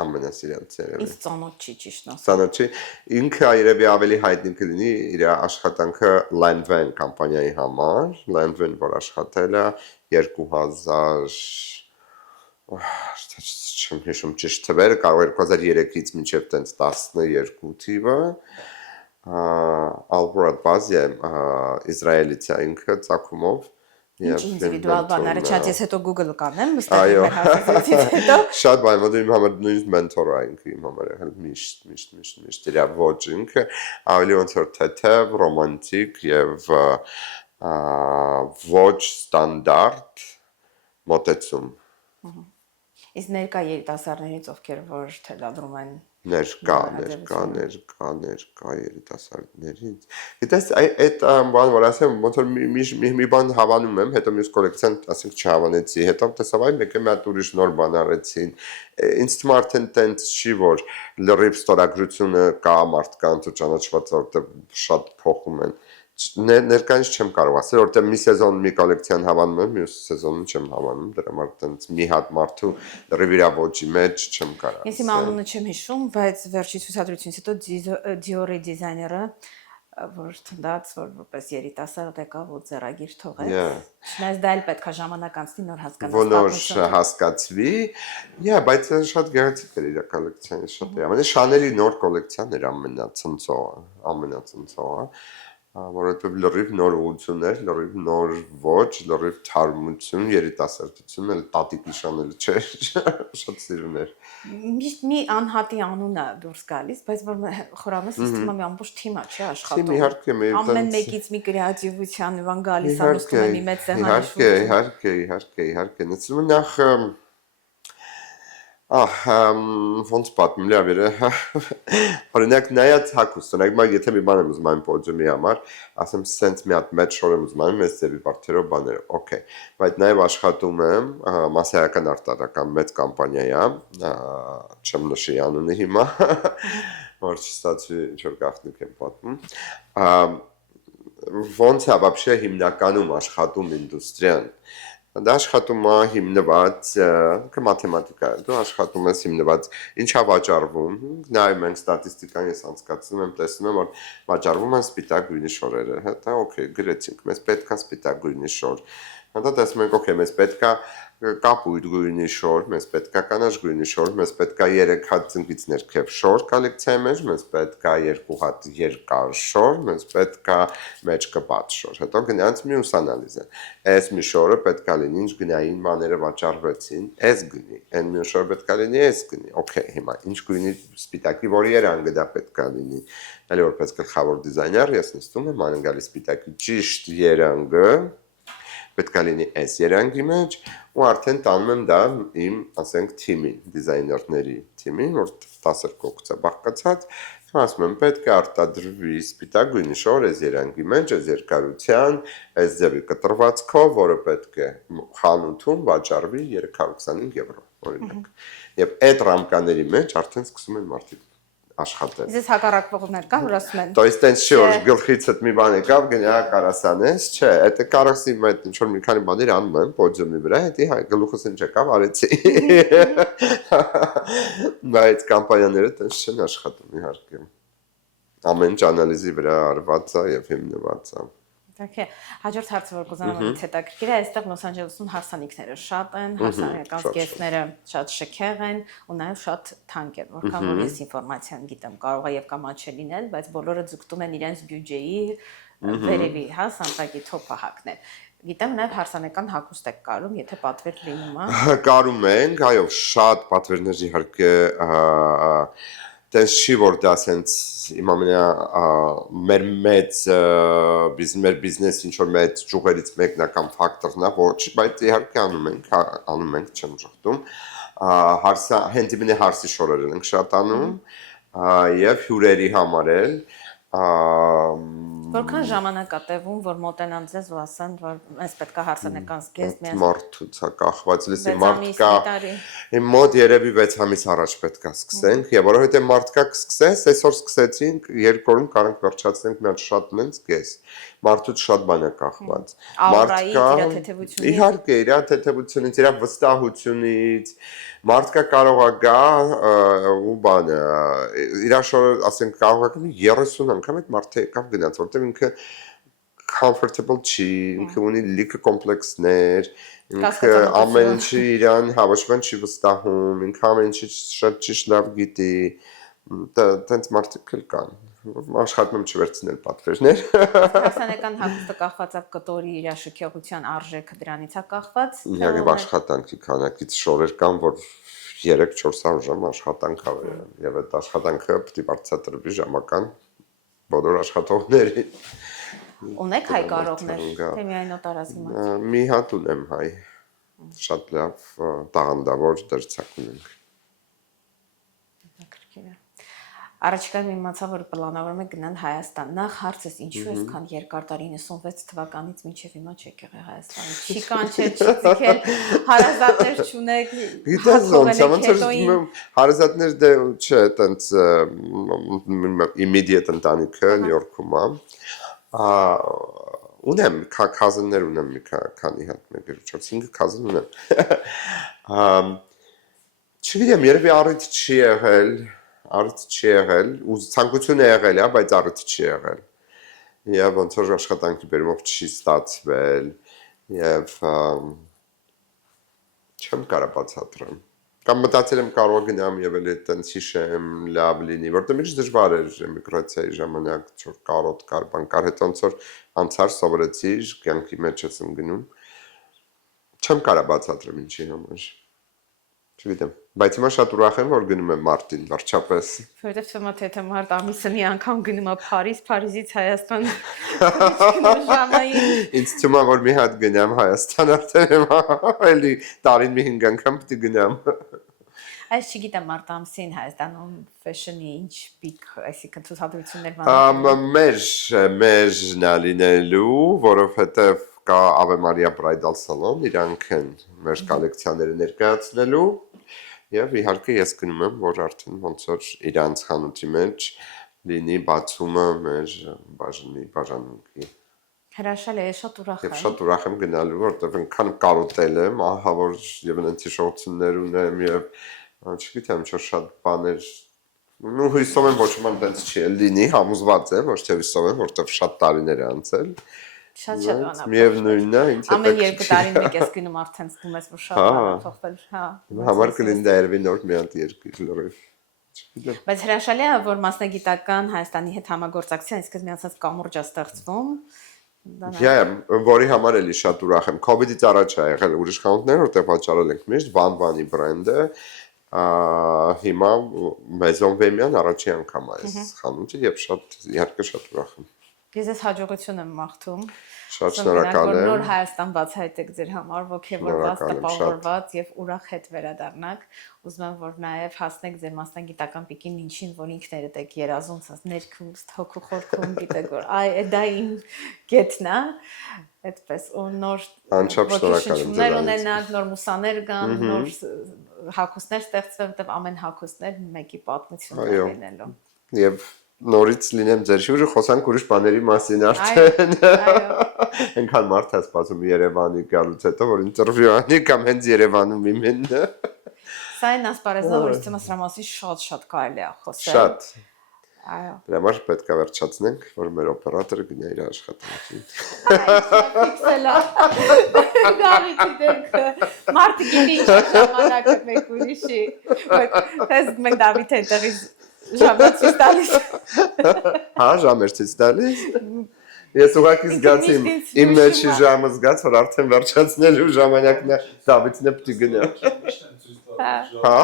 ամենասիրածերը։ Ինձ ծանոթ չի ճիշտ ասած։ Ծանոթ չի։ Ինքը երևի ավելի հայտնի կլինի իր աշխատանքը Lanvin կամպանիայի համար, Lanvin, որ աշխատել է 2000 չեմ հիշում ճիշտ թվերը, կարող 2003-ից մինչև տենց 12 թիվը, Ալբեր Էլբաս Իսրայելից է ինքը ծագումով Ինչ ինդիվիդուալ բաները, շատ ես հետո Google կանեմ, մստակի մեր հասածից հետո։ Շատ բան, որ իմ համար նույնիսկ մենթոր է ինքը իմ համար եղել միշտ իր ոչ ինքը ավելի ոնց որ թեթև, ռոմանտիկ եւ ոչ ստանդարտ մոտեցում։ Իսկ ներկա երիտասարդներից ովքեր որ թելադրում են ներկա երիտասարդներից։ Գիտես այդ բան որ ասեմ, ոնց որ մի բան հավանում եմ, հետո մյուս կոլեկցիան ասենք չհավանեցի, հետո տեսավ այ մեկը մի հատ ուրիշ նոր բան արեցին։ Ինձ թվում է արդեն տենց չի, որ լրիվ ստորագրությունը կա մարդկանց ու ճանաչված որտեղ շատ փոխում են։ Ներկայից չեմ կարող ասել, որտեղ մի սեզոն մի կոլեկցիան հավանում եմ, մյուս սեզոնը չեմ հավանում, դրա համար տենց մի հատ մարդու լրիվ իր ոճի մեջ չեմ կարող։ Ես իմ անունը չեմ հիշում, բայց վերջի ցուցադրությունից հետո Dior-ի դիզայները որ թնդած որ որպես երիտասարդ եկավ ու ձեռագիր թողեց։ Չնայած դա էլ պետք է ժամանակ անցնի նոր հասկանաս։ Ոնոր հասկացվի, բայց շատ գեղեցիկ էր իր կոլեկցիան, շատ է։ Ամենը Chanel-ի նոր կոլեկցիան էր ամենացնցողը, որովհետև լրիվ նոր ուղղություններ, լրիվ նոր ոչ, լրիվ թարմություն, երիտասարդություն, էլ տատիկ նշանելը չէր, շատ սիրուն էր։ Միշտ մի անհատի անունը դուրս գալիս, բայց որ խորամս իստիմա մի ամբողջ թիմա չի աշխատում։ Իհարկե, ամեն մեկից մի կրեատիվության բան գալիս, անցնում է մի մեծ Իհարկե, նշում նախ ոնց պատմեմ լավերը օրինակ նայած հագուստ օրինակ եթե մի բան եմ ուզում այն պոդիումի համար ասեմ սենց մի հատ մեծ շոր եմ ուզում այն մեծ ծեվի բարդերով բաներով օքեյ բայց նաև աշխատում եմ մասսայական արտադրական մեծ կամպանիայի չեմ նշի անունը հիմա որ չստացվի ինչ որ գաղտնիք եմ պատմում ոնց է вообще հիմնականում աշխատում ինդուստրիան Դա աշխատում է հիմնված մաթեմատիկա, դու աշխատում ես հիմնված ինչա վաճառվում, նայում ենք ստատիստիկան ես անցկացնում եմ, տեսնում եմ որ վաճառվում են սպիտակ գույնի շորերը, հետո օքեյ գրեցինք, մեզ պետք է սպիտակ գույնի շոր, հետո տեսնում ենք օքեյ մեզ պետք է կապույտ գույնի շոր, մեզ պետք է կանաչ գույնի շոր, մեզ պետք է 3 հատ ծնկից ներքև շոր կոլեկցիայի մեջ, մեզ պետք է 2 հատ երկար շոր, մեզ պետք է մեջ կպած շոր, հետո գնանց մյուս անալիզը, այս մի շորը պետք է լինի ինչ գնային բաները վաճառվեցին, այս գնի, այն մյուս շորը պետք է լինի, այս գնի, օքեյ, հիմա ինչ գույնի սպիտակի որ երանգը դա պետք է լինի, այլ որպես գլխավոր դիզայներ ես նստում եմ ան գալի սպիտակի ճիշտ երանգը պետք է լինի այս երանգի մեջ ու արդեն տանում եմ դա իմ, ասենք, թիմին, դիզայներների թիմին, որ 10 կողքից է բաղկացած, ասում եմ պետք է արտադրվի սպիտակ գույնի շոր այս երանգի մեջ, այս երկարության, այս ձևի կտրվածքով, որը պետք է խանութում վաճառվի 325 եվրո, օրինակ։ Եվ այդ ռամկաների մեջ արդեն սկսում են մարդիկ աշխատել։ Իսկ հակառակողներ կան, որ ասում են։ То есть տենց չի որ գլխիցդ մի բան եկավ, գնա կարասանես, չէ, այդ կարասի մեջ ինչ որ մի քանի բաներ անում եմ պոդիումի վրա, հետո գլուխս ինչ եկավ, արեցի։ Բայց կամպանիաները տենց չեն աշխատում իհարկե։ Ամեն ինչ անալիզի վրա արված է եւ հիմնված է։ Okay, հաջորդ հարցը որ կուզենամ ինձ հետաքրքիր է, այստեղ Լոս Անջելեսում հարսանիքները շատ են, հարսանեկան զգեստները շատ շքեղ են ու նաև շատ թանկ են, որքան որ ես ինֆորմացիան գիտեմ, կարող է եւ կամաչե լինել, բայց բոլորը ձգտում են իրենց բյուջեի վերևի, սանտակի թոփը հակնել։ Գիտեմ նաև հարսանեկան հագուստ եք կարում, եթե պատվեր լինում է։ Կարում ենք, այո, շատ պատվերներ իհարկե դες չի որ դա ասենց իմ ամենա մեր մեծ մեր բիզնես ինչ որ մեծ ճյուղերից մեկն է կամ ֆակտորն է, ոչ, բայց իհարկե անում ենք, չեմ շղթում։ Հենդիմինի հարսի շորերն ենք շատ անում եւ հյուրերի համար էլ Որքան ժամանակ է տևում, որ մոտենան ձեզ ու ասեն, որ ես պետք է հարսանեկան զգեստ միայն մարդուց է կախված, լսի մարդկա իմ մոտ երևի 6 ամիս առաջ պետք է սկսենք, եւ որովհետեւ մարդկա կսկսես, այսօր սկսեցինք, 2 օրում կարանք վերջացնենք մի հատ շատ նենց զգեստ։ Մարդուց շատ բան է կախված։ Աուրայի իր թեթևությունից։ Իհարկե, իր թեթևությունից, իր վստահությունից, մարդկա կարող է գա ու բանը, իր շոր, ասենք կարող է գնի 30 անգամ այդ մարդը եկավ գնաց, որտեղ ինքը comfortable չի, ինքը ունի լիքը կոմպլեքսներ, ինքը ամեն ինչի իրան հավաշման չի վստահում, ինքը ամեն ինչի շատ ճիշտ լավ գիտի, տենց մարդիկ էլ կան, աշխատում եմ չվերցնել պատվերներ։ Հարսանեկան հագուստը կախված է կտորի իր շքեղության արժեքը դրանից է կախված։ Եվ աշխատանքի քանակից շորեր կան, որ 3-400 ժամ աշխատանք ա եւ այդ աշխատանքը պետք է բարձրացվի ժամական բոլոր աշխատողների։ Ունեք հայ կարողներ, թե միայն օտարազգի մարդ։ Մի հատ ունեմ հայ։ Շատ լավ տաղանդավոր դրցակ ունենք։ Առաջիկայում իմացա, որ պլանավորում եք գնալ Հայաստան։ Նախ հարցս ինչու այսքան երկար տարի 96 թվականից մինչև հիմա չեք եղել Հայաստանում։ Չի կանչել, չի ցիկել, հարազատներ չունեք։ Գիտես ոնց հարազատներ դե չէ, տենց immediate ընտանիքը Նյու Յորքում է։ Ունեմ cousin-ներ ունեմ մի քանի հատ 1-4-5 cousin ունեմ։ Չգիտեմ, երևի առիթ չի եղել ու ցանկություն է եղել, բայց առիթ չի եղել։ Եվ ոնց որ աշխատանքի բերումով չի ստացվել եւ չեմ կարող բացատրեմ։ Կամ մտածել եմ կարող գնամ եւ էլ այդտենց հիշեմ լավ լինի, որտեղ միշտ դժվար էր էմիգրացիայի ժամանակ, որ կարոտ կար, բան կար, հետո ոնց որ անցար սովորեցի, կյանքի մեջ եմ գնում։ Չեմ կարող բացատրեմ ինչի համար։ Չգիտեմ, բայց հիմա շատ ուրախ եմ, որ գնում եմ մարտին, վերջապես։ Որտեվ թվում է թե մարտ ամիսը մի անգամ գնում է Փարիզ, Փարիզից Հայաստան։ Ինձ թվում է, որ մի հատ գնամ Հայաստան արդեն էլի տարին մի 5 անգամ պետք է գնամ։ Այս չգիտեմ մարտ ամսին Հայաստանում fashion-ի ինչ բիգ, այսինքն ցուցադրություններ բաներ։ Մեջն լինելու, որովհետև կա Ave Maria Bridal Salon, իրանք են մեր կոլեկցիաները ներկայացնելու եւ իհարկե ես գնում եմ, որ արդեն ոնց որ իրանց խանութի մեջ լինի բացումը մեր բաժանմունքի։ Հրաշալի է, շատ ուրախ եմ։ Եվ շատ ուրախ եմ գնալու, որտեղ այնքան կարոտել եմ, ահա որ եւ այնց հիշողություններ ունեմ եւ չգիտեմ, չէ շատ բաներ ու հույսով եմ ոչ ոք այնց չի լինի, համոզված եմ, ոչ թե հույսով եմ, որտեղ շատ տարիներ է անցել։ Շատ բան։ Միևնույնն է, ինձ ամեն 2 տարին մեկ ես գնում արդեն զգում ես, որ շատ բան է փոխվել, հա։ Համար կլինի դա երևի նոր մի հատ երկիր լրիվ։ Չգիտեմ։ Բայց հրաշալի է, որ մասնագիտական Հայաստանի հետ համագործակցության այսպես միացած կամուրջ է ստեղծվում։ Որի համար էլի շատ ուրախ եմ։ Կոവിഡից առաջ ա եղել ուրիշ խանութներ, որտեղ վաճառել ենք միշտ Վանի բրենդը, հիմա Maison Vemian առաջի անգամ է այս խանութը եւ շատ իհարկե շատ ուրախ եմ։ Ես ես հաջողություն եմ մաղթում։ Շատ շնորհակալ եմ։ Նոր Հայաստան բացահայտեք ձեր համար, ոգևորված, տպավորված եւ ուրախ հետ վերադառնաք։ Ուզում եմ, որ նաեւ հասնեք ձեր մասնագիտական պիկին ինչին, որ ինքներդ եք երազում, ասած ներքուստ հոգու խորքում գիտեք, որ այ դա իմ գետն է, այդպես ու նոր ոգեշնչումներ ունենաք, նոր մուսաներ կան, նոր հագուստներ ստեղծվեն, որտեղ ամեն հագուստներ մեկի պատմությունն է լինելու։ Եվ նորից լինեմ ձեր շուրջ խոսանք ուրիշ բաների մասին արդեն։ Այնքան մարդ է սպասում Երևանի գալուց հետո, որ ինտերվյու անի կամ հենց Երևանում իմեն։ Սա այն ասպարեզը, որից դրա մասին շատ կարելի է խոսել։ Շատ։ Այո։ Դրա համար պետք է վերջացնենք, որ մեր օպերատորը գնա իր աշխատանքին։ Ֆիքսելա։ Դավիթի դեպքը մարդը գիտի ինչ ժամանակը մեկ ուրիշի։ Բայց մենք Դավիթը այդտեղից ժամը ցույց տալիս։ Հա, ժամեր ցույց տալիս։ Ես ուղղակի զգացի ինձ իմ մեջ հուշում է։ ժամը զգաց, որ արդեն վերջացնելու ժամանակն է, Դավիթն է պիտի գնա։ Հա։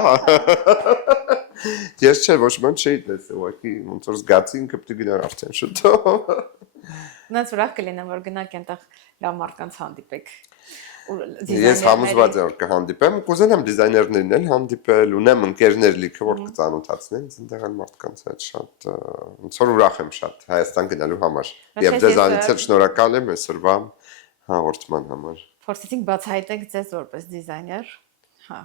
Ես չէ, ոչ ման չէի տեսել, ուղղակի ոնց որ զգացի ինքը պիտի գնար արդեն շուտով։ Նայած ուրախ կլինեմ, որ գնաք այնտեղ լավ մարդկանց հանդիպեք։ Ես համոզված եմ, որ կհանդիպեմ, կուզենամ դիզայներներին էլ հանդիպել, ունեմ ընկերներ լիքը, որ կծանոթացնեն, այնտեղ էլ մարդկանց հետ շատ ոնց որ ուրախ եմ շատ Հայաստան գնալու համար։ Եվ ձեզ անիցել շնորհակալ եմ այսօրվա հաղորդման համար։ Փորձեցինք բացահայտենք ձեզ որպես դիզայներ։ Հա,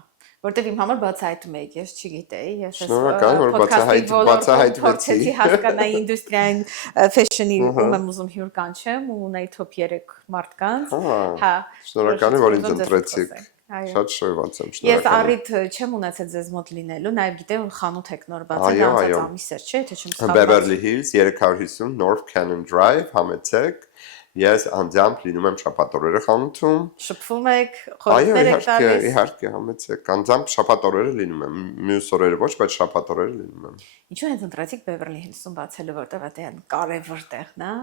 որտեվ իմ համար բացահայտում եք, ես չգիտեի, ես Շնորհակալ, որ բացահայտվեցի։ փորձեցի հասկանալ ինդուստրիային ֆեշնի ում եմ ուզում հյուր կանչեմ ու ունեի top 3 մարդկանց։ Հա։ Շնորհակալ եմ, որ ինձ ընտրեցիք։ Շատ շնորհված եմ, Ես շնորհակալ եմ։ առիթ չեմ ունեցել ձեզ մոտ լինելու, նաև գիտեմ, որ խանութ եք նոր բացել, անցած ամիսեր, չէ՞, թե չեմ սխալված։ Beverly Hills 350 North Cannon Drive, համեցեք։ Ես անձամբ լինում եմ շաբաթօրերը խանութում։ Շփվում եք, Այո, խորհուրդներ եք իհարկե, տալիս։ իհարկե, համեցեք։ Անձամբ շաբաթօրերը լինում եմ, մյուս օրերը ոչ, բայց շաբաթօրերը լինում եմ։ Ինչու հենց ընտրեցիք Beverly Hills-ում բացելու, որտեղ դա կարևոր տեղն է։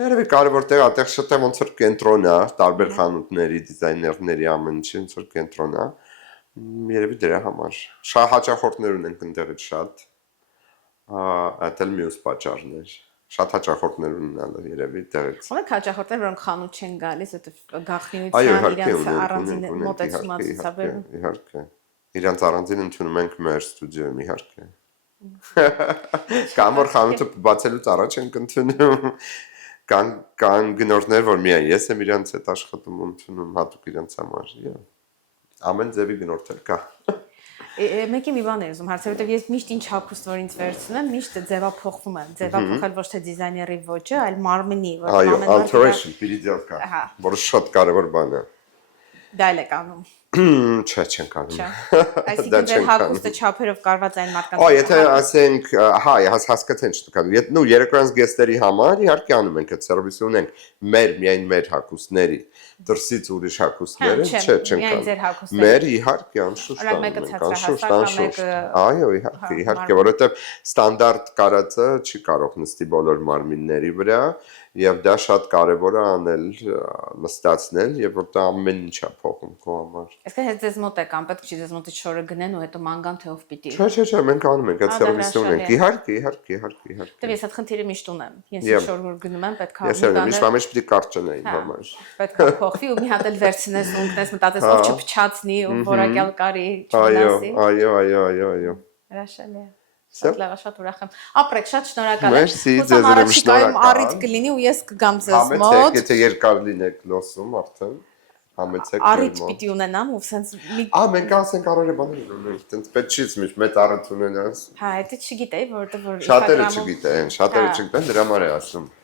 Երևի կարևոր տեղ, այդտեղ շատ է ոնց որ կենտրոն է, տարբեր խանութների, դիզայներների ամեն ինչի ոնց որ կենտրոն է։ Երևի դրա համար։ Շատ հաճախորդներ ունենք այնտեղից շատ։ Այդ էլ մյուս պատճառներ։ Շատ հաճախորդներ ունենալը երևի դերից։ Ունեք հաճախորդներ, որոնք խանութ չեն գալիս, այդ Այո, գաղտնիության իրենց առանձին մոտեցումա ցուցաբերում։ Իհարկե։ Իրանց առանձին ընդունում ենք մեր ստուդիոյում, իհարկե։ Կամ որ խանութը բացելուց առաջ ենք ընդունում։ Կան գնորդներ, որ միայն ես եմ իրանց հետ աշխատում ընդունում հատուկ իրանց համար։ Ամեն ձևի գնորդ էլ կա։ Մեկի մի բան եմ ուզում հարցնել, որտեղ ես միշտ ինչ հագուստ որ ինձ վերցնեմ, միշտ ձևափոխվում եմ, ձևափոխել ոչ թե դիզայների ոճը, այլ մարմնի, որ Այո, alteration, պիրիդիալկա, որը շատ կարևոր բան է։ Դա էլ եք անում։ Չէ, չենք անում։ Այսինքն ձեր հագուստը չափերով կարված այն մարդկանց։ Եթե ասենք, հա, հասկացա ինչ տկան։ Նու երեկոյան գեստերի համար իհարկե անում ենք այդ սերվիսը ունենք միայն մեր հագուստների, դրսից ուրիշ հագուստները, չէ, չենք անում։ Մեր իհարկե անշուշտ անշուշտ։ Այո, իհարկե, որովհետև ստանդարտ կարածը չի կարող նստի բոլոր մարմինների վրա, եւ դա շատ կարեւոր է անել, նստածնել եւ որ դա ամեն ինչ է փոխում քո համար։ Այսինքն հենց ձեզ մոտ եք, պետք չի ձեզ մոտից շորը գնեն ու հետո մանգան թե ով պիտի։ Չէ, մենք անում ենք, այդ սերվիսը ունենք։ Իհարկե։ Դե ես այդ խնդիրը միշտ ունեմ։ Ես շոր որ գնում եմ, պետք է Ես միշտ ամեն ինչ պիտի կարճ չնայի համար։ Պետք է փոխվի ու մի հատ էլ վերցնես ու ունկնես մտածես ով չփչացնի ու որակյալ կարի չունասի։ Այո։ Հրաշալի է։ Շատ լավ, շատ ուրախ եմ։ Ապրեք, շատ շնորհակալ եմ։ Մերսի, ձեզ եմ շնորհակալ։ Առիթ կլինի ու ես կգամ ձեզ մոտ։ Համեցեք, եթե երկար լինեք լոսում արդեն, համեցեք։ Առիթ պիտի ունենամ ու սենց մի մենք ասենք առօրյա բաներ ունենք, տենց պետք չի միշտ մեծ առիթ ունենաս։ Հա, դա չգիտեի, որովհետև որ Շատերը չգիտեն, դրա համար է ասում։